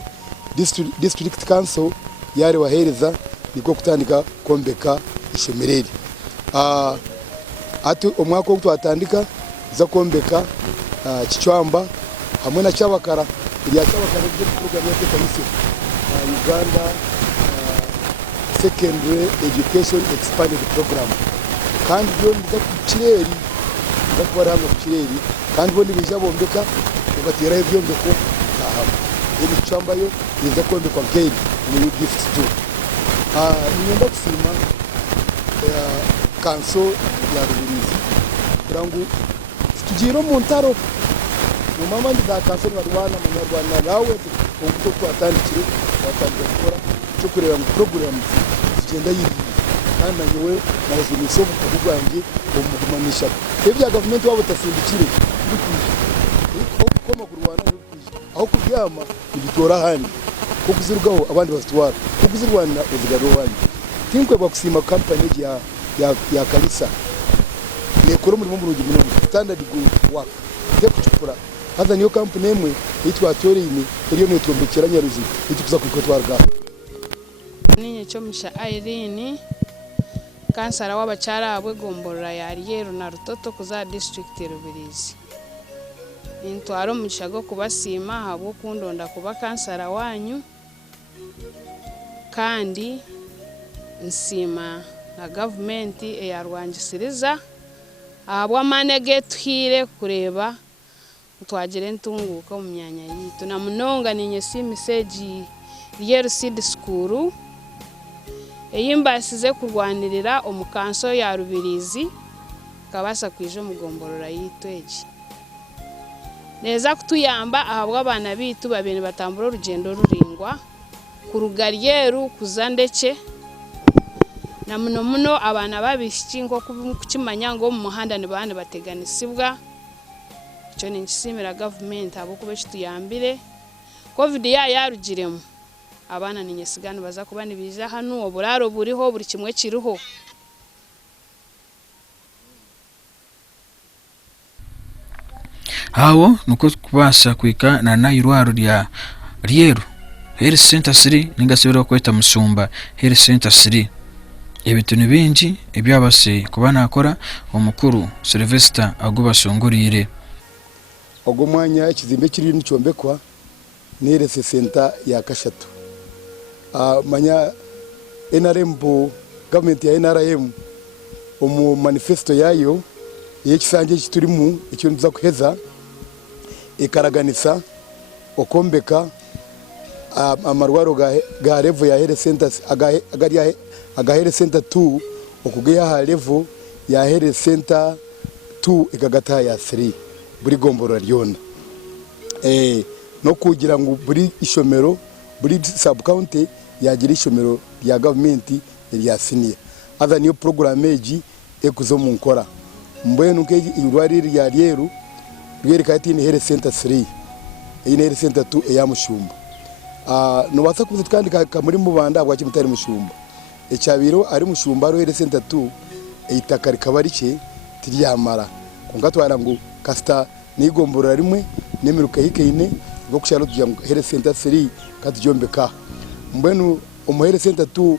district council yari wahereza niko kutandika kombeka ishemereri ati omwaka wo twatandika za kombeka Kichwamba hamwe na Cyabakara iliya Cyabakara byo program ya Komisiyo Uganda Secondary Education Expanded Program kandi byo ndiza ku kireri ndakora hano ku kireri kandi bo nibija bombeka ugatera ibyo mbeko aha iri Kichwamba yo niza kombekwa keri ni gift to nienda kusima kanso ya Rubirizi kurangu tujiro montaro mama ndi da kanso barwana munyarwana nawe ubwo twatandikire batandika gukora cyo kureba mu program zigenda yiri kandi nyewe naje nisomo kubwange umugumanisha ebya government wabo tasindikire ko magurwana aho kubyama ibitora handi ko kuzirgaho abandi bazitwara ko kuzirwana uzigaro handi tinkwe bakusima company ya Kalisa nekoro muri mu rugi muno standard go work te kuchukura haza niyo company emwe yitwa Torine iriyo netumbekera nyaruzi itukuza kwikotwarga ninye cyo misha Irene kansara w'abacara abwe gomborora ya Riero na Rutoto kuza district Rubirizi intwaro mushago kubasima habo kundonda kuba kansara wanyu kandi nsima na government eyarwangisiriza abwa manege tuhire kureba twagire ntunguka mu myanya yitu na munonga ninye si message Riero seed school eyimbasize kurwanirira omukanso ya Rubirizi kabasa kwije mugomborora yitweje neza kutuyamba ahabwa abana bitu babene batambura urugendo ruringwa Kuruga Riero kuzandeke na muno abana babishiki ngo kukimanya ngo mu muhanda ni bane bateganisibwa cyo ni nkisimira government abo kubeshi tuyambire covid yarugiremo abana ni nyesigano baza kuba nibiza hano oburaro buriho buri kimwe kiriho hawo nuko kubasa kwika na Nayoreka lya Riero Health Center 3 ningasubira kweta Musumba Health Center 3 ebintu bingi ebyabase kuba nakora omukuru Sylivester Agubashongorire ogo mwanya kizimbe kiri nicombekwa ni Health Center ya Kashatu manya NRM government ya NRM omu manifesto yayo yekisanje kiturimu icyo nza kuheza ikaraganisa okombeka amarwaro ga level ya Health Center aga Health Center 2 okugeya ha level ya Health Center 2 ikagata ya 3 buri gomborora lyona no kugira ngo buri ishomero buri sub county yagira ishomero ya government ya senior other new program eji ekuzo mu nkora mbwenu keji irwari ya Riero rwerekati ni Health Center 3 ine Health Center 2 ya Mushumba no basa kuzitwandika kamuri mu banda bwa kimutari Mushumba ecyabiro ari Mushumba ro Health Center 2 eitaka rikabarike tiryamara kungatwara ngo kasta nigomborora rimwe nemiruka hikeine bwo kusharo tujya Health Center 3 katujombeka mbwenu omu Health Center 2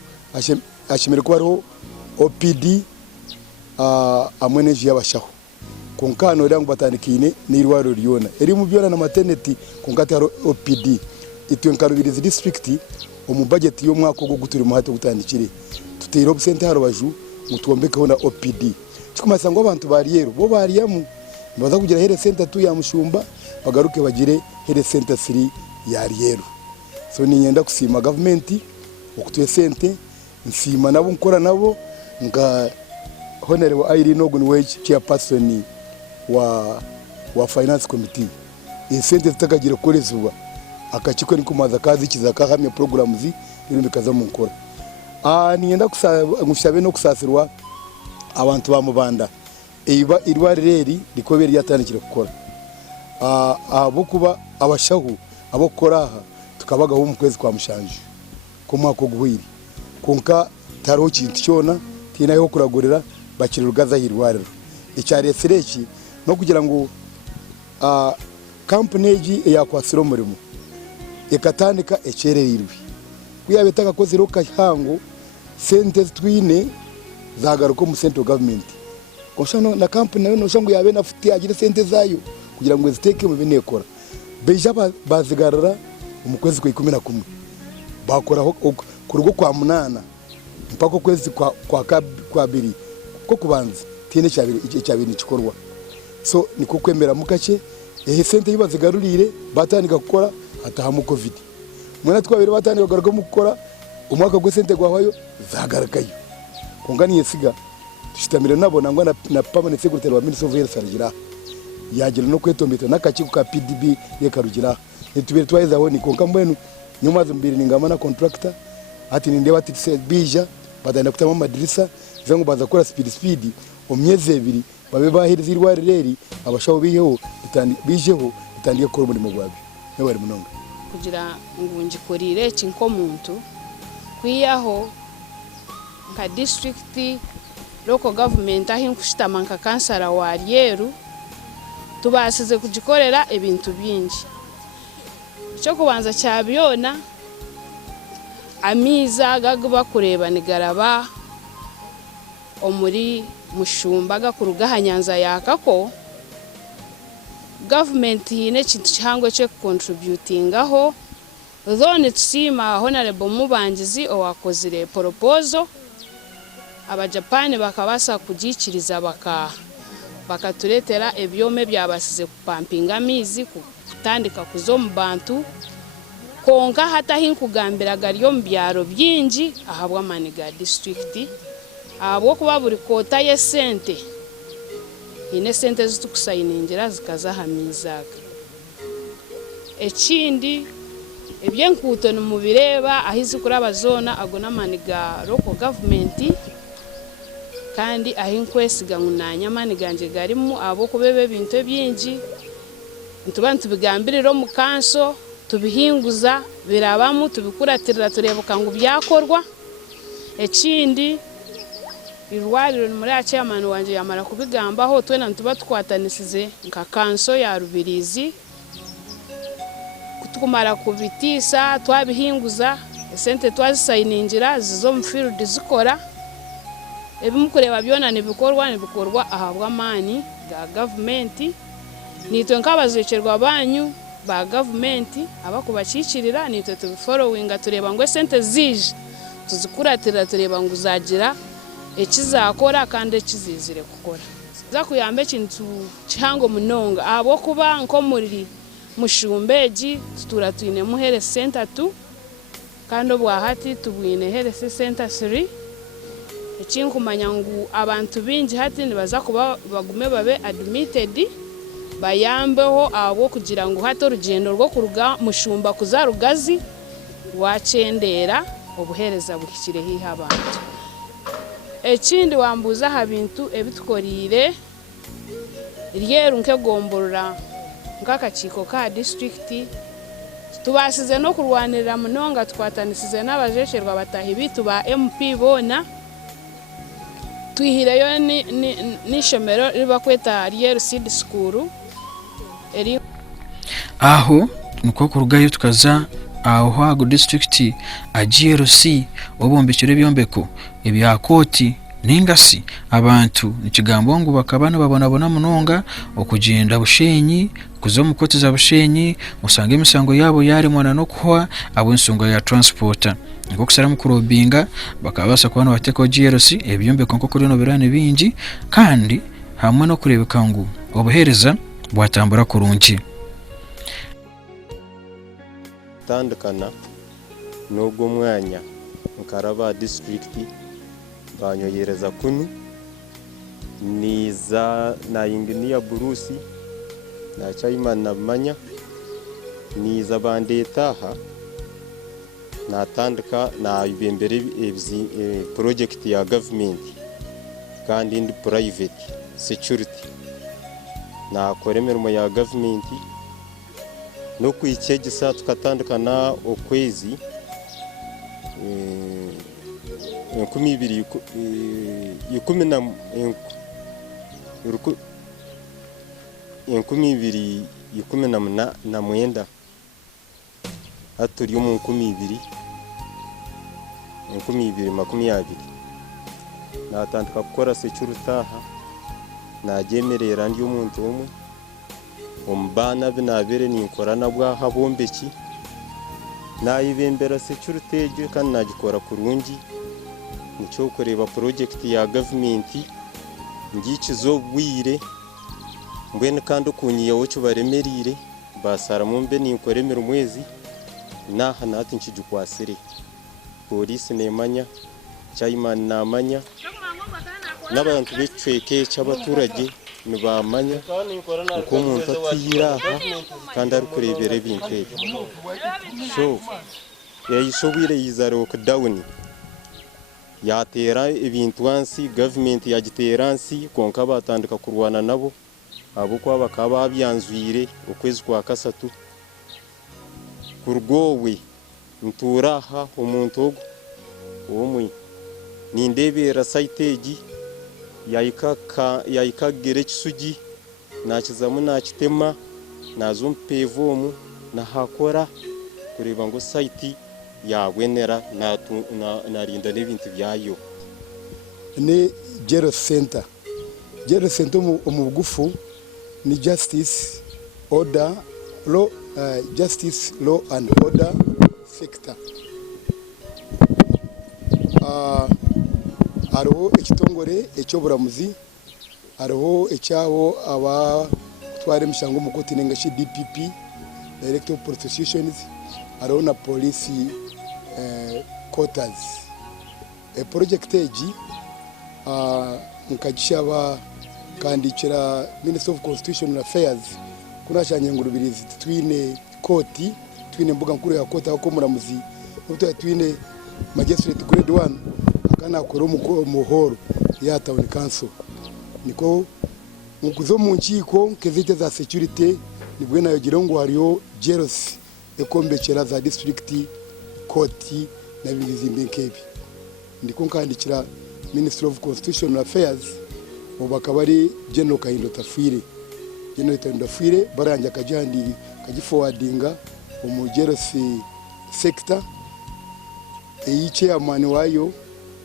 ashimire ko ariho OPD amweneje yabashaho kunkano ryangu batandikine n'irwaro ryona eri mu byona na maternity kunkati haro OPD itwenkarubiriza district omu budget yo mwako go guturi mu hato gutandikire tutero center haro baju mutuombeka na OPD kikumasa ngo abantu ba Riero bo bariyamu baza kugira Health Center 2 ya Mushumba bagaruke bagire Health Center 3 ya Riero so ni nyenda kusima government okutuye sente nsima nabo nkora nabo nga honorable Irene Ogunwege chairperson wa finance committee sente zitakagira korezuba akachiko nikumaza kazi kizaka hamya programs iri bikaza mu nkora ni nyenda ngushabe no kusasirwa abantu ba mubanda eiba irwareri likoberi yatandikira gukora abo kuba abashahu abo koraha tukabagaho mu kwezi kwa mushanje ko mwako guhiri konka taro kintu cyona tinayo kuragurira bakiri rugaza hirwariro icyari sereki no kugira ngo company ji yakwasira umurimo ikatandika ekererirwe kuyabetaka ko zero kahango sente twine zagaruka mu central government koshano na company nayo noshango yabe nafuti agire sente zayo kugira ngo ziteke mu binekora beja bazigarara mu kwezi kwa 11 bakora kurugo kwa 8 mpaka kwezi kwa biri ko kubanza tine cyabiri cikorwa so niko kwemera mukace sente yibazigarurire batandika gukora hatahamu covid mwana twabere batandika garuka mu gukora umwaka gwe sente gwahayo zagarakayo kunganiye siga tushitamire nabo nangwa na permanent secretary wa Ministry of Health Sargira yagira no kwetombeta nakachiko ka PDB yekarugira nitubere twaiza ho ni konka mbenu nyuma zumbiri ningama na contractor ati ninde bati bija badana kutama madirisa zangu baza kora speed omyeze ebiri babe bahiriza irwarireri abashaho biheho bijeho bitandiye kora umurimo gwabi n'abari munonga kugira ngo ngikorire kinko muntu kwiyaho nka district local government aho nkushitama nka kansara wa Ryeru tubasize kugikorera ibintu byinshi cyo kubanza cyabyona amiza gaguba kureba nigaraba omuri mushumbaga Kuruga hanyanza yakako government hine kintu cyangwa cyo contributing aho zone tsima honorable mubangizi owakozire proposal abajapani bakabasa kugikiriza bakaturetera ebyome byabasize kupampinga amizi kutandika kuzo mu bantu konka hata hinkugambira gariyo mbyaro byinji ahabwa maniga district ahabwo kuba buri kota ye sente ine sente zitukusayiningira zikazahamizaga ekindi ebyenkuto no mubireba ahizi kuri abazona agona maniga local government kandi ahinkwesiga ngunanya maniganje garimu abo kubebe bintu byinji ntubantu bigambiriro mu kanso tubihinguza birabamu tubikuratirira turebuka ngo byakorwa ekindi irwariro muri chairman wanje yamara kubigambaho twena ntuba twatanizize nka kanso ya Rubirizi kutukumara kubitisa twabihinguza sente twazisayiningira zizo mu field zikora ebimukureba byona nibikorwa ahabwa amani ga government nitwe nkabazecerwa banyu ba government abakubakikirira nitwe tubifollowinga tureba ngo sente zije tuzikuratira tureba ngo uzagira ekizakora kandi ekizizire gukora za kuyambe kintu cyango munonga abo kuba nko muri mushumbeji turatwine muhere center 2 kandi obwahati tubwine here center 3 ekinkumanya ngo abantu bingi hati nibaza kuba bagume babe admitted bayambeho abo kugira ngo hato rugendo rwo kuruga mushumba kuzarugazi wacendera obuhereza bukikire hiha abantu ekindi wambuza ha bintu ebitukorire Ryeru nke gomborora nk'akakiko ka district tubasize no kurwanirira munonga twatanisize n'abajesherwa batahi bitu ba MP bona twihireyo ni shomero riba kweta Ryeru Seed School eri aho nuko Kurugayo tukaza aho hago district AGRC obombekere byombeko ebyakoti ningasi abantu nikigambo ngo bakabana babona munonga okugenda bushenyi kuzo mukoti za bushenyi usanga imisango yabo yari mwana no kuhwa abo nsonga ya transporter ngo kusara mukurobinga bakabasa kubana bateko GRC ebyombeko nko kuri no birane bingi kandi hamwe no kurebeka ngo obuhereza bwatambura kurunki tandukana n'ubwo mwanya nkaraba district banyoyereza kunu niza na inginiya Burusi na Chairman na Manya niza bandetaha natandika na ibembere project ya government kandi indi private security na koremero ya government no kwikegisa tukatandukana okwezi na mwenda haturi mu 2020 natandika gukora securitaha nagemerera ndi umuntu umwe ombana binabere ninkora nabwa habombeki nayibembera security kandi nagikora kurungi nicyo kureba project ya government ngikizo bwire mbwene kandi kunyiye wocu baremerire basara mumbe ninkoremera umwezi naha nati nkijukwasire polisi nemanya cyayimana namanya n'abantu becweke cy'abaturage nibamanya uko umuntu atiyiraha kandi ari kurebera ibintu so yayishobire yizare lockdown yatera ibintu hansi government yagitera hansi konka batandika kurwana nabo abo kwa bakaba byanzwire ukwezi kwa kasatu kurgowe nturaha umuntu umwe nindebera siteji yayikagere kisugi nakizamu nakitema nazumpevomu nahakora kureba ngo site yagwenera narinda n'ibintu byayo ni Gero Center umugufu ni justice law and order sector. Hariho ekitongore ekyoburamuzi, hariho ekyabo abatwara emishango mu koti nengashi DPP direct of prosecutions, hariho na police quarters. Project egi nkagishaba kandikira Minister of Constitutional Affairs kunashanye ngurubirizi twine koti twine mbuga nkuru ya kota ko muramuzi n'ubwo twine magistrate grade 1 akana akora umuhoro ya town council niko mukuzo mu nkiko kezite za security nibwe nayo girongo hariyo jealousy ekombekera za district court na bizimbe nkebi ndiko nkandikira Minister of Constitutional Affairs ubakabari General Kahindo Tafire baranja kajandi kagiforwardinga umujerosi sector eyiche amani wayo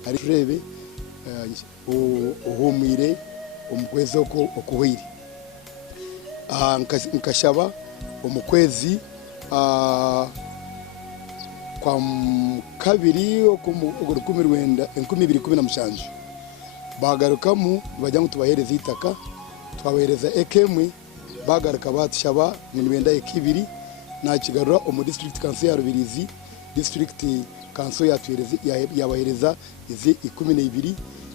ari rebe uhumire umukwezi okuhiri nkashaba umukwezi kwa kabiri okurukumirwenda 2017 bagarukamu bajya ngo tubahereza itaka twabahereza ekemwe bagaruka batshaba n'ibenda ekibiri na kigarura mu district council ya Rubirizi district council yabahereza izi 12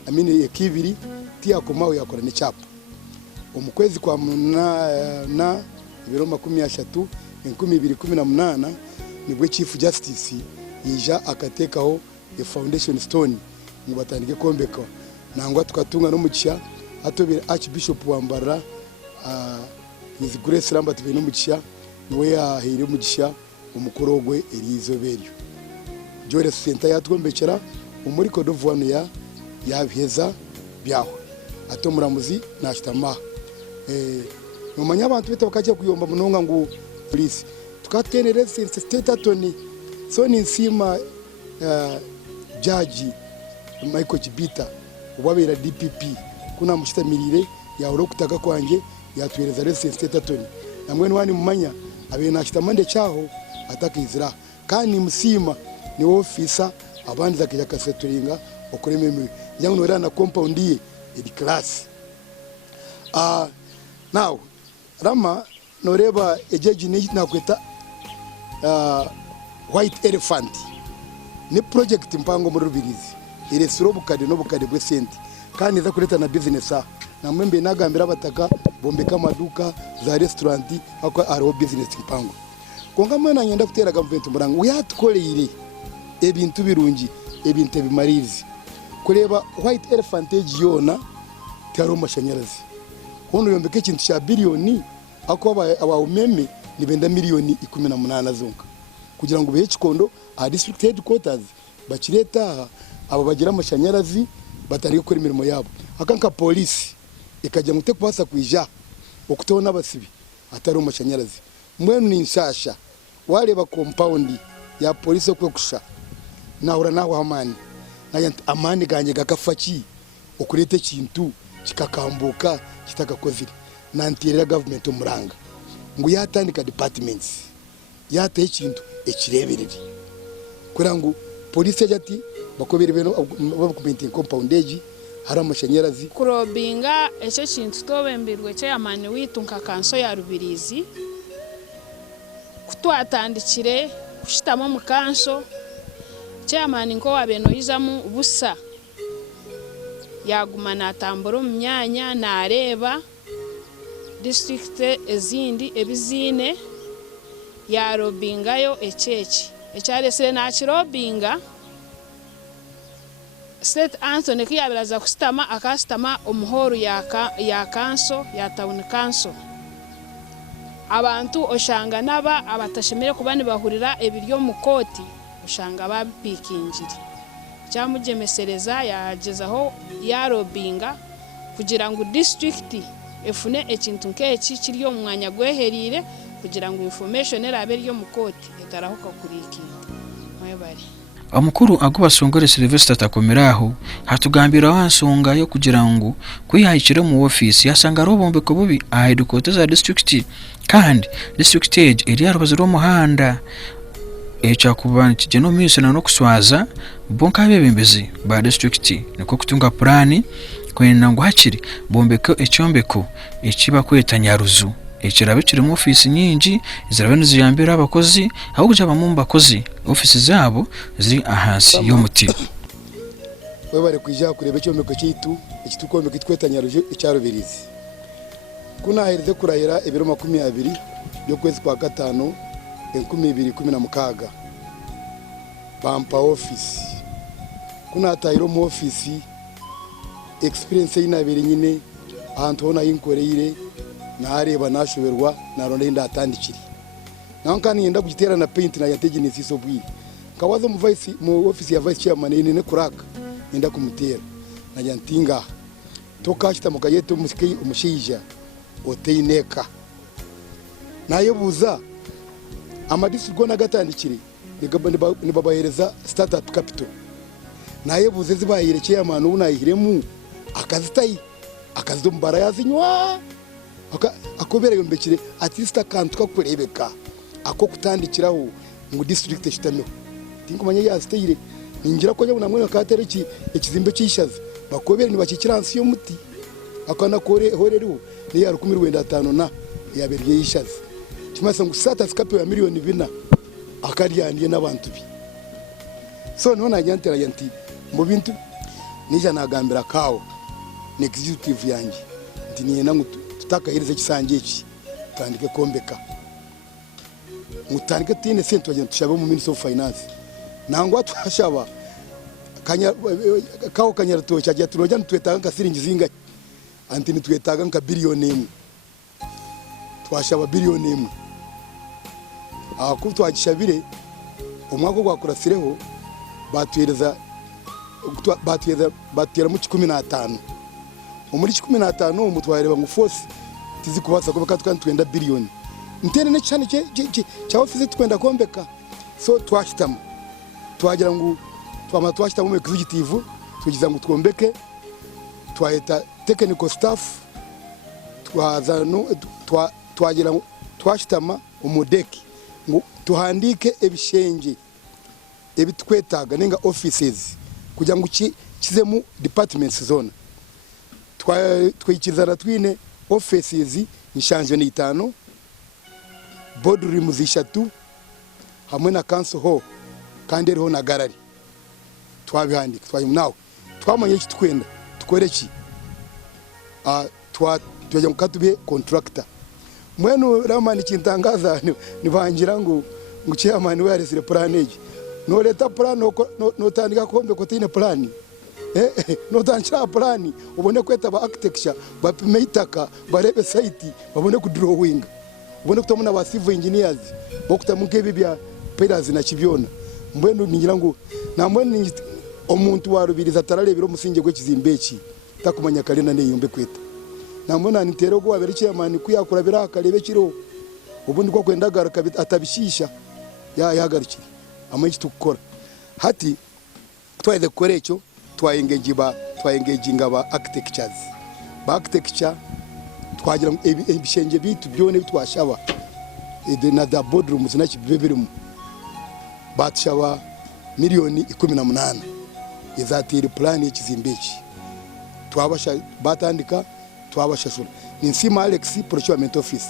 amine ekibiri tia komaho yakora ni chapa umukwezi kwa na ibiro 13 2018 nibwo chief justice yija akatekaho the foundation stone ngo batandike kombeka nangwa tukatunga no mugisha atobera archbishop wambara his grace Lambert bino mugisha niwe yahire mugisha umukorogwe Elizoberyo Jore Center yatwombekera umuri kodovano yabiheza byaho atomuramuzi nashitama numanya abantu bita bakaje kuyomba munonga ngo police tukatenere state attorney so ni nsima judge Michael Chibita ubabera DPP kuna mushitamirire yaho kutaka kwanje yatwereza rese state attorney namwe wani mumanya abe nashitamande cyaho atakizira kandi musima ni officer abandi zakija kasetoringa okurememe yangu norana na compound ye edi class now rama noreba ejeji ni nakweta white elephant ni project mpango muri Rubirizi ire suro bukade no bukade bwesenti kandi za kuleta na business na mwembe nagambira bataka bombeka maduka za restaurant ako aro business mpango konga mwana nyenda kutera government murango yatkoleire ebintu birungi ebintu bimarizi kureba white elephant yona taro mashanyarazi kono yombeke ikintu cya billioni ako aba umeme nibenda miliyoni 18 zonka kugira ngo behe kikondo a district headquarters bakireta abo bagira amashanyarazi batari gukora imirimo yabo akanka polisi ikajya mute kubasa kwija okuto n'abasibi atari amashanyarazi mwenu ni nshasha wareba compound ya polisi okwekusha nahura nawe amani amani ganje gakafaki okurete kintu kikakambuka kitakakozire nantirira government omuranga ngo yatandika departments yate kintu ekireberere kurangu polisi yati bakobere beno bakumenting compound eji hari amashanyarazi kurobinga ecyo kintu tobembirwe cyo yamane witunka kanso ya Rubirizi kutwatandikire kushitamo mu kanso cyamani ngo wabeno yizamu busa yaguma natamboro mu myanya nareba district ezindi ebizine ya robingayo eceki echaresere na chirobinga State Anthony kiyabiraza kusitama akasitama omuhoro ya kanso ya town kanso abantu oshanga naba abatashemere kubani bahurira ebiryo mu koti oshanga babikinjiri cyamugemesereza yagezaho yarobinga kugira ngo district efune ekintu nk'eki kiri mu mwanya gweherire kugira ngo information erabe ryo mu koti etarahuka kurikinda mwebare Omukuru Agubashongorire Sylivester takomeraho hatugambira wansonga yo kugira ngo kwihayikire mu office yasanga robombeko bubi aheadquarters za district kandi district age eri yarubaziro muhanda echa kubana kijeno misana no kuswaza bonka bebembezi ba district niko kutunga plani kwenda ngo hakiri bombeko ecyombeko ekiba kwetanya ruzu ekirabe kiri mu office nyingi zirabene ziyambira abakozi aho kujaba mu bakozi office zabo ziri ahansi yo muti we bari kwija kureba ecyombeko cyitu ekitukombe kitwetanya ruzu ecyarubirizi kuna hereze kurahira ebiro 20 yo kwezi kwa gatano 2016 bampa office kuna atayiro mu office experience inabiri nyine ahantu hona yinkoreire nareba nashoberwa naronde indatandikiri nankani yenda kugitera na paint na yateginisi sobwi kawazo mu vice mu office ya vice chairman ne kuraka yenda kumutera na yantinga tokashita mukayeto musiki umushija oteineka nayo buza amadisi gona gatandikiri ni babahereza startup capital nayo buze zibahirekeye amano ubunayihiremu akazitayi akazidombara yazinywa akobereye mbekire atista kantu kakurebeka ako kutandikiraho mu district eshitameho tinkumanye yaziteyire ningira ko nyabona mwe katere ekizimbe cyishaze bakobere nibakikiransi yo muti akana kore horeriho ni ya 10,500 na yaberye yishaze kimasa ngo status capital ya miliyoni 4 akaryaniye n'abantu bi so none ajyantera yanti mu bintu nija nagambira kawo ni executive yanjye ndi niyena ngo tutakahirize kisangiye iki tandike kombeka mutandike tine sento agenda tushabe mu Ministry of Finance nangwa twashaba kanya kawo kanyara to cyajya turoja ntwetaga nkasiringi zinga anti nitwetaga nka billion 1 twashaba billion 1 akutu agishabire umwako gwakurasireho batwereza batera mu 15 umuri 15 umutwareba ngo force tizi kubasa ko bakatwenda billion ntene ne cyane cya office twenda kombeka so twashitama twagira ngo twashitama mu executive tugiza ngo twombeke twaheta technical staff twaza no twagira twashitama umudeki ngo tuhandike ebishenje ebitwetaga nenga offices kugira ngo kize mu departments zone twikizana twine offices inshanjwe ni 5 boardrooms 3 hamwe na council hall kandi eriho na gallery twabihandika twayimunawe twamanye iki twenda tukoreki twaje mukatube contractor mwenu ramani kintangaza nibangira ngo chairman we yaresire plan ege no leta plan no tandika kombe ko tine plan no tanchira plan ubone kweta ba architecture bapime itaka barebe site babone ku drawing ubone kutamuna ba civil engineers bokutamuke bibya pillars na kibyona mbwenu ningira ngo na mbwenu omuntu warubiriza tararebera umusinge gwe kizimbeki takumanya kalenda ne yombe kweta namona nitero gwa bere chairman kuyakura bira akarebe kiro ubundi kwa kwenda garuka atabishisha yagarukira amayi tukora hati twaide korecho twayengeginga ba architectures ba architecture twagira ebishenge bitu byone twashaba na da boardroom zinaki bibirimu batshaba miliyoni 18 izatira plan y'Kizimbeki twabasha batandika twabashashura ninsima Alex procurement office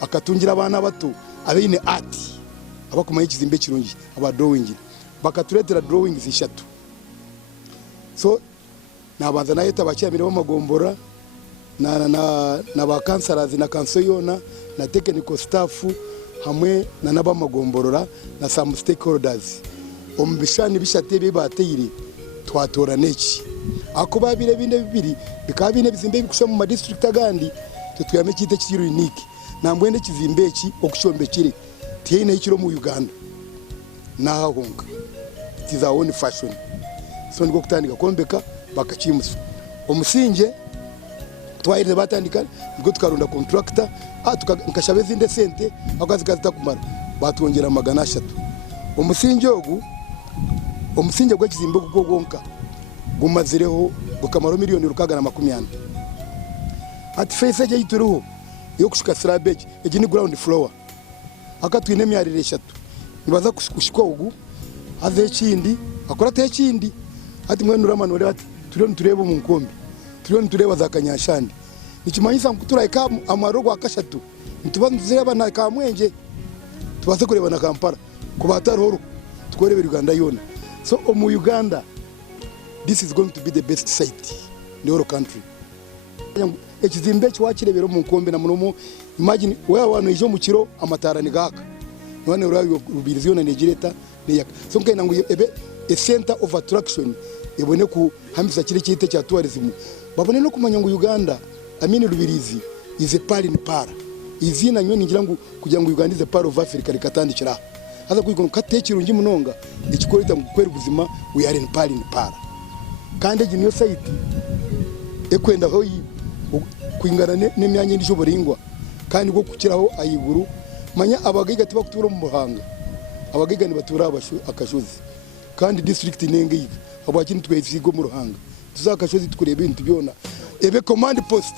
akatungira abana bato abine art abakumaye Kizimbeki rungi aba drawing bakaturetera drawings 3 so nabanza nayo tabacyamire bamagombora na ba councilors na kansoyona na technical staff hamwe na nabamagomborora na some stakeholders ombishani bishatebe bateyire twatora neki akuba bire binde bibiri bikaba bine bizimbe bikusha mu district agandi tutuyame kite kiri unique nambwende Kizimbeki okushombekire tiyine ikiro mu Uganda nahahunga tiza own fashion so ndiko kutandika kombeka bakachimusa omusinje twaire batandika ngo tukarunda contractor tukashabeza inde sente akazi kazitakumara batwongera 300 omusinje gwa Kizimbeki gwo gonka gumazireho gukamaro miliyoni 140 ati face je yituruho yo kushuka slabage egini ground floor akatwine myarire 3 nibaza kushikwa ugu aze kindi akora te kindi ati mwenu ramanore ati turiyo turebo mu nkombe turiyo tureba za kanyashandi nikimanyisa kuturayika amarogo akashatu ntubanzireba na kamwenje tubaze kureba na Kampala kubataroro tworebera Uganda yona so mu Uganda this is going to be the best site in the whole country Ekizimbeki wakirebera mu nkombe na munomo imagine wewe wano ijo mu kiro amatara ni gaka none rubirizi yona negireta ne so nkena ngo ebe a center of attraction ebone ku hamisa kire kite cya tourism babone no kumanya ngo Uganda amini rubirizi is a part in para izina nyoni ngira ngo kugira ngo Uganda is a part of Africa rikatandikira haza kuyiko katekirungi munonga ikikorita mu kwera ubuzima we are in part in para kandi ginyo site ekwenda ho kwingana n'emyanya n'ishoboringwa kandi go kukiraho ayiguru manya abagiga tiba kutura mu Buhanga abagiga ni batura akashozi kandi district nengiga abakini twesigo mu Ruhanga tuzakashozi tukureba ibintu byona ebe command post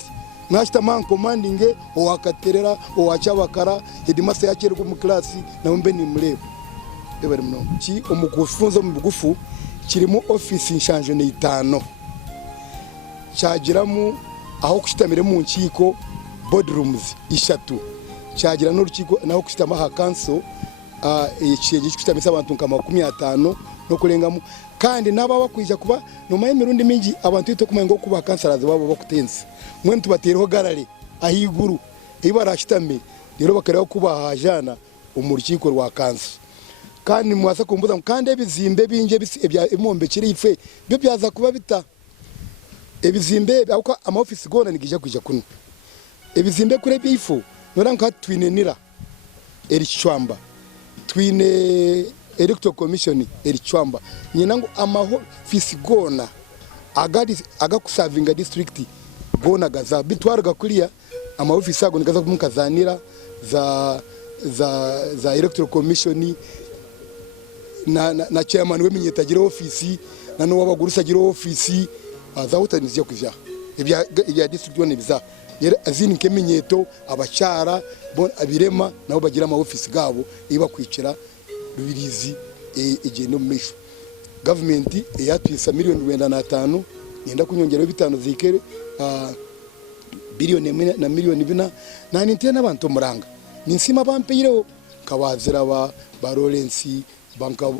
nashita man commanding owakaterera owachabakara hedimasa yakerwa mu class na mbe ni mureba ebari muno ki omukufunza mu bugufu kirimo office inshange ne 5 cyagiramu aho kushitamire mu nkiko boardrooms 3 cyagira no rukiko naho kushitama ha council ikiye kushitamisa abantu nka 50 no kurengamo kandi naba bakwija kuba no mayemirundi mingi abantu ito kumengo kuba councilors babo bakutenze mwe tubatereho garare ahiguru ibarashitame rero bakareba kuba hajana umurukiko rwa council kandi mwasa kumbuza kandi ebizimbe binje ebya emombe kiri ife byo byaza kuba bita ebizimbe akuka ama office gona nigija kuja kuno ebizimbe kure bifo noranka twinenira erichwamba twine electoral commission erichwamba nyinango ama office gona agakusavinga district gona gaza bitwarga kulia ama office ago nigaza kumukazanira za electoral commission na chairman w'iminyetagira office na no wabagurusa gira office azawutanizye kuvya ibya district one biza yera azini keminyeto abacyara bon abirema nabo bagira ama office gabo iba kwicira rubirizi egeno misho government yatwisa miliyoni 95 yenda kunyongera 5 zikere billion na miliyoni 2 na nintena abantu muranga ninsima bampeyireho kabazira ba Lawrence banka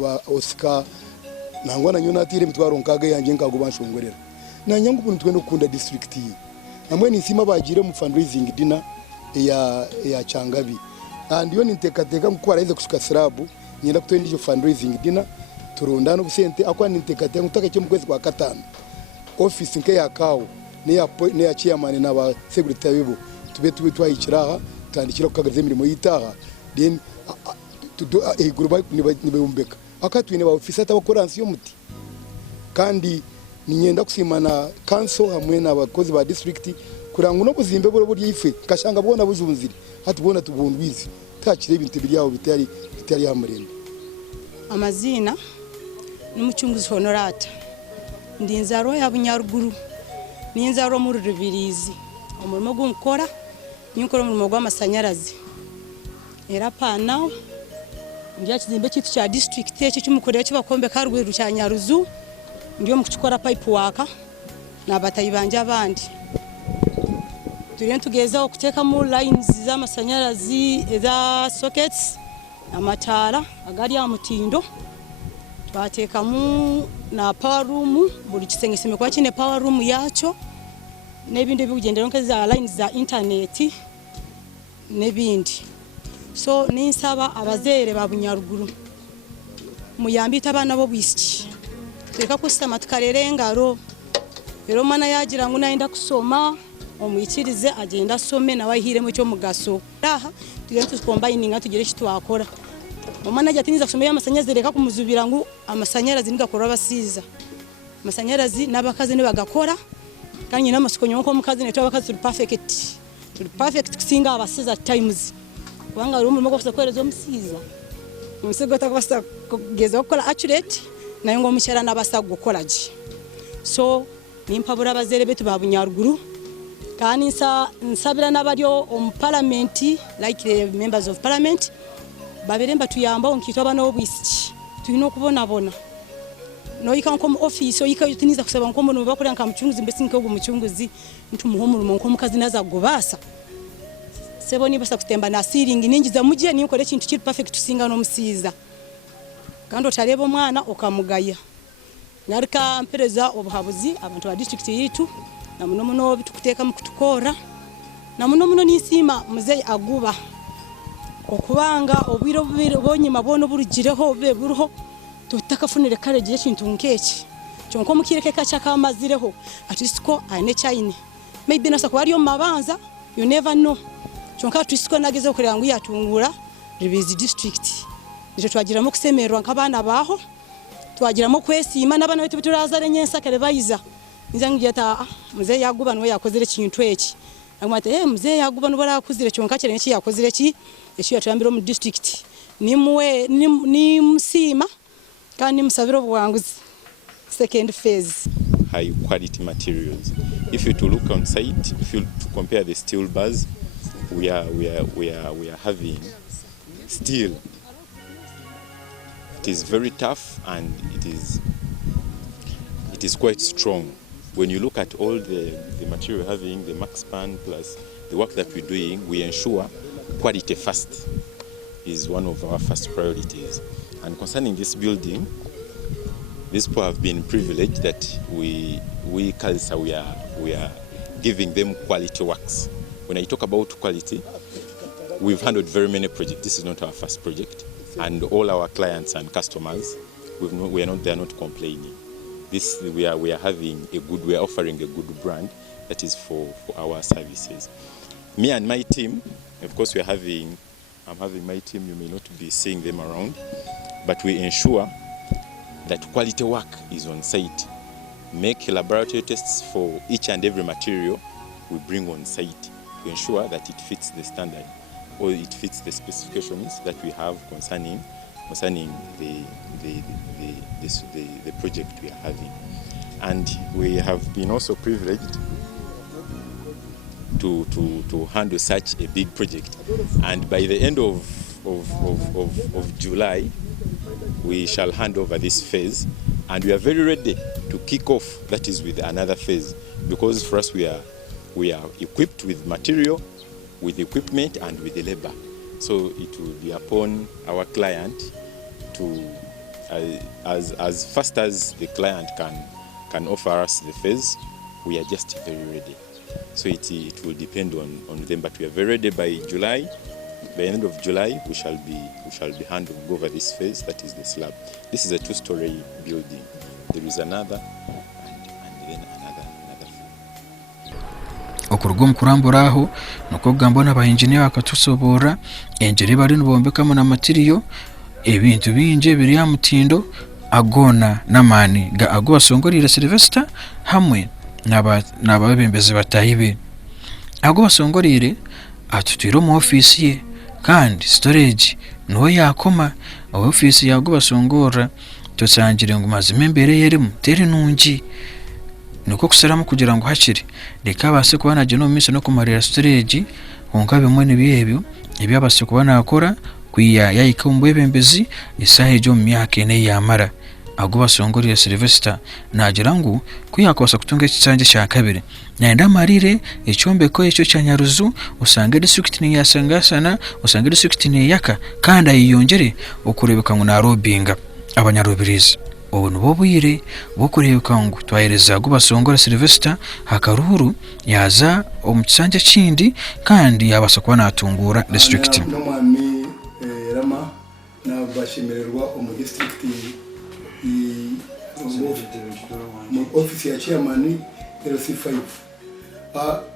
ba Oscar nangwana nyonatire mitwaro nkaga yanje nkagubashongorera nanyangu buntu twendo kunda district yi namwe ninsima bagire mu fundraising dinner ya Changabi and yo nintekateka mukwa raize kushuka sirabu nyenda kutwendi jo fundraising dinner turundana ubusente akwa nintekateka mutaka cyo mu kwezi kwa 5 office nke ya kawo ne ya chairman na ba secretary bibo tube twayikiraha tandikira kukagaze imirimo yitaha then to do a group nibe umbeka akatwine ba office atabakoransi yo muti kandi ninyenda kusimana council hamwe n'abakozi ba district kuranga no buzimbe buri ife kashanga bwona bujunzire hatubona tubundwizi takire ibintu biriyaho bitari hamurende. Amazina n'umucunguzi Honorata ndi nzaro ya Bunyaruguru ni nzaro muri Rubirizi umurimo gukora nyukora umurimo gw'amasanyarazi era pana ndiya kizimbe kitu cha district cyo cyumukorera cy'abakombe karwiru cya Nyaruzu ndiyo mukukora pipe waka na batayi banje abandi turiye tugeza okuteka mu lines z'amasanyarazi za sockets amatara agari ya mutindo twateka mu na power room buri kisengeseme kwa kine power room yacho nebindi bikugendera nke za lines za internet nebindi so ninsaba abazere ba Bunyaruguru muyambita abana bo bwisiki reka kusama tukarere ngaro rero mana yagira ngo naenda kusoma omwikirize agenda some nawe hiremo cyo mugaso aha tugende tukombininga tugere cyo twakora mama najya tiniza kusoma amasanyarazi reka kumuzubira ngo amasanyarazi nigakora abasiza amasanyarazi nabakazi nibagakora kandi n'amasukonyo nko mukazi neto abakazi turi perfect kusinga abasiza times wanga rumu mo gofisa kwereza omusiza umusego takabasa kugeza gukora accurate nayo ngo mucyara nabasa gukolaje so nimpabura abazere betu ba Bunyaruguru kandi nsabira n'abaryo om parliament like the members of parliament baberemba tuyamba onkito abana obwisiki tuyino kubona no yika nko mu office oyika yutiniza kusaba nko mu bakuri nka mucunguzi mbese nko umucunguzi ntumuhomuru nko mukazi naza gubasa sebo ni basa kutemba na ceiling ningiza mujye ni ukore kintu kiri perfect tusinga no musiza kandi otareba omwana okamugaya narika mpereza obuhabuzi abantu ba district yitu na muno bitukuteka mukutukora na muno nisima muzeyi aguba okubanga obwiro bonyima bono burugireho beburuho tutakafunire kareje kintu nkeki cyonko mukireke kacha kamazireho atisiko ane chaine maybe nasa ko ariyo mabanza you never know cyonka tuisiko nageze kurira ngo yatungura Rubirizi district nico twagiramo kusemerwa nk'abana baho twagiramo kwesima n'abana betu turaza nyensa kare bayiza nzangiye ta muzeyi yaguba no yakozere kintu eki amate muzeyi yaguba no barakuzire cyonka cyere nki yakozire ki eshi yatambiro mu district nimwe ni musima kandi musabiro bwanguzi second phase high quality materials. If you to look on site, if you to compare the steel bars, we are having steel. It is very tough and it is quite strong. When you look at all the material having the max span plus the work that we're doing, we ensure quality first is one of our first priorities. And concerning this building, these people have been privileged that we Kalsa, we are giving them quality works. When I talk about quality, we've handled very many projects. This is not our first project, and all our clients and customers, they are not complaining. This we are offering a good brand that is for our services. Me and my team, of course, I'm having my team. You may not be seeing them around, but we ensure that quality work is on site. Make laboratory tests for each and every material we bring on site to ensure that it fits the standard or it fits the specifications that we have concerning the project we are having. And we have been also privileged to handle such a big project. And by the end of July, we shall hand over this phase, and we are very ready to kick off, that is with another phase, because for us we are equipped with material, with equipment and with the labor. So it will be upon our client to, as fast as the client can offer us the phase, we are just very ready. So it will depend on them, but we are very ready by July. By the end of July, we shall be handing over this phase, that is the slab. This is a 2-story building. There is another, and then another. Okurugo mukuramburaho nuko gambona aba engineer bakatusobora enjeri bari nubombekamo na material ebintu binje biri ya mutindo agona n'amani ga Agubashongorire Sylivester hamwe n'ababembezi batahibe. Agubashongorire atutwira mu ofisi ye kandi storage no yakoma ofisi ya Agubashongora tosangire ngo mazime mbere yere mutere nungi nuko kusaramu kugira ngo hakire reka base kubana je no miso no kumarira storage honka bimwe n'ibiyebyo ibyabase kubana akora kwiya yayika Omubwebembezi isahe jo myaka ene yamara. Agubashongorire Sylivester nagira ngo kuyakosa kutunga ekicanje cya kabiri naenda marire echombeko echo cya Nyaruzu usanga district ni yasangasana usanga district ni yaka kandi ayiyongere okurebeka ngo na robinga abanyarubirizi ubu nubo buyire bo kurebeka ngo twayereza Agubashongorire Sylivester hakaruhuru yaza omukicanje kindi kandi yabasa kuba natungura district n'umwami Rama n'abashemererwa mu district mu office ya chairman LC5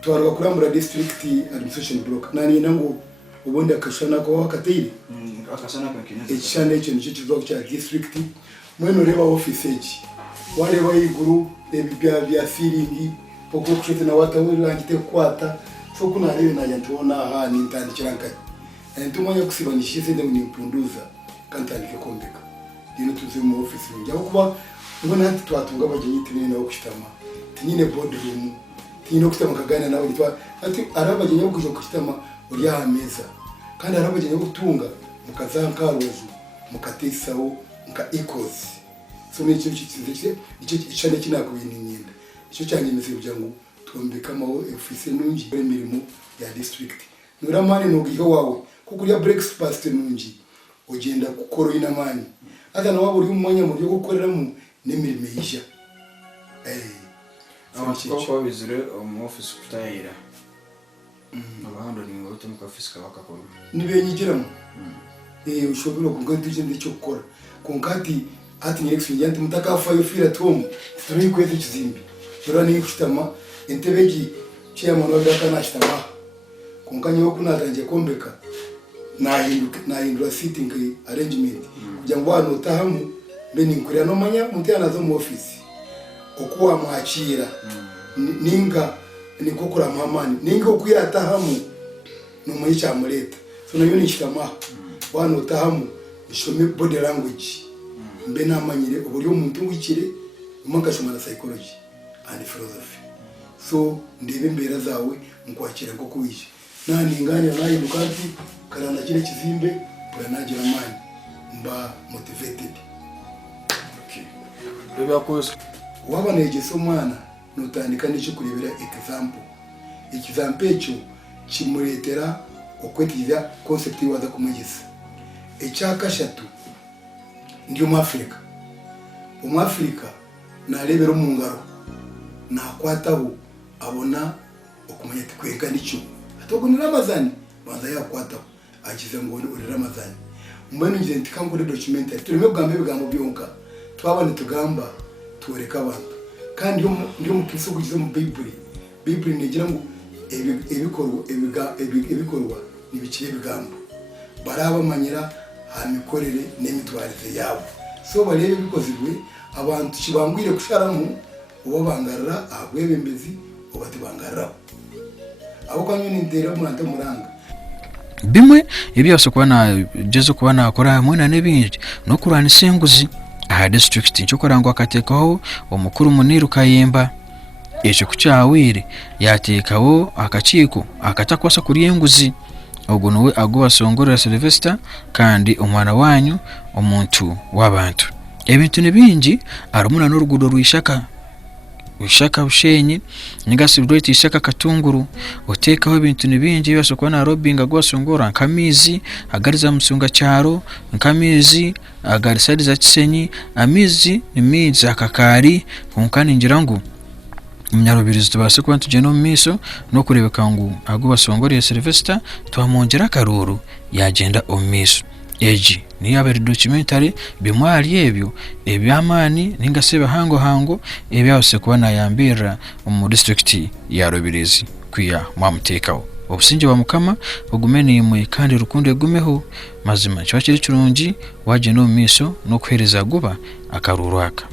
twarwa kurambura district administration block nani nango ubundi akashana ko wakatiri akashana kakineza ekishana echo nicho kizo cya district mweno reba office echi wale bayiguru ebya feeling poko kushete na watawira ngite kwata so kuna rebe na yantona ha ni ntandikiranga ntumanya kusibanisha sende munimpunduza kantandike kombeka dino tuze mu office njya kuba ngona ati twatunga abagenyi tinene nawo kushitama tinyine boardroom tino kutama kagana nawe litwa ati arabagenyi yo kujo kushitama uri ya meza kandi arabagenyi yo gutunga mukazanka rozu mukatesaho muka equals so n'icyo kizinze icyo cyane kinakubintu nyenda icyo cyane meze kugira ngo twombeka mawo office nungi imirimo ya district nuramane nugiho wawe kukurya breakfast nungi ugenda gukora inamani ata na waburi umwanya mu byo gukoreramo n'imirimo yisha abakoko bizire mu office kutayira abahando ni ngo tumu office kabakakora nibenyigiramo ushobora kugenda icyo gukora konkati ati next yandi mutakafa yo fira tom turi kwezi kizimbi rero ni kushitama entebegi chairman wa data na shitama konkanya yo kunatangiye kombeka nahindura sitting arrangement kugira ngo hano utahamu beni nkurira no manya mutana zo mu office okuwa mwachira ninga niko kura mamani ninga okwira tahamu no mwicha muleta so nayo ni shitama hano utahamu ishome body language mbe namanyire uburyo umuntu wikire umakashoma na psychology and philosophy so ndebe mbera zawe mukwakira ko kuwisha nani nganya nayo mukati karana kile kizimbe buranagira amani mba motivated. Okay Ebyakozire wabana igeso mwana nutandika n'icyo kurebera example echo kimuretera okwetiza concept yiwaza kumugisa ecyakashatu ndi umwafrika narebera mu ngaro nakwataho abona okumenya kwenga nicyo atogunira Ramazani banza yakwataho agize ngo uri Ramazani mbone ngize ntikangure documentary turime bwambe bigambo byonka twabane tugamba tuwereka abantu kandi ndi mu kristo kugize mu Bible nigira ngo ebikorwa nibikire bigambo barabamanyira amikorere n'emitwarize yabo so barebe bikozirwe abantu kibangwire kusharamu ubo bangarara Omubwebembezi obati bangarara abo kanyoni ndera murante muranga bimwe ibyose kubana jezo kubana akora hamwe na nebinji no kurana isenguzi aha district cyo korangwa akatekaho umukuru Muniru Kayemba ejo kucyawire yatekaho akaciko akatakwasa kuri yenguzi ubwo nowe Agubashongorire Sylivester kandi umwana wanyu umuntu w'abantu ebintu nibingi arumuna n'urugudo rwishaka ushenye nigasibirwete ishaka katunguru utekaho ibintu nibingi byose kwa na robinga Agubashongora nkamizi agariza musunga cyaro nkamizi agarisadi za Kisenyi amizi nimizi akakari kunkani ngira ngo Umunyarubirizi tubase kuba tugenda mu miso no kurebeka ngo Agubashongorire Sylivester twamongera karuru yagenda omiso eji ni yabere documentary bimwari ebyo ebyamani ningasebe hango ebyose kuba nayambira mu district ya Rubirizi kwiya mwamutekaho obusinge wa mukama bugume nimwe kandi urukundo gumeho mazima kiba kiri kirungi wagenda mu miso no kuhereza guba akarurwaka.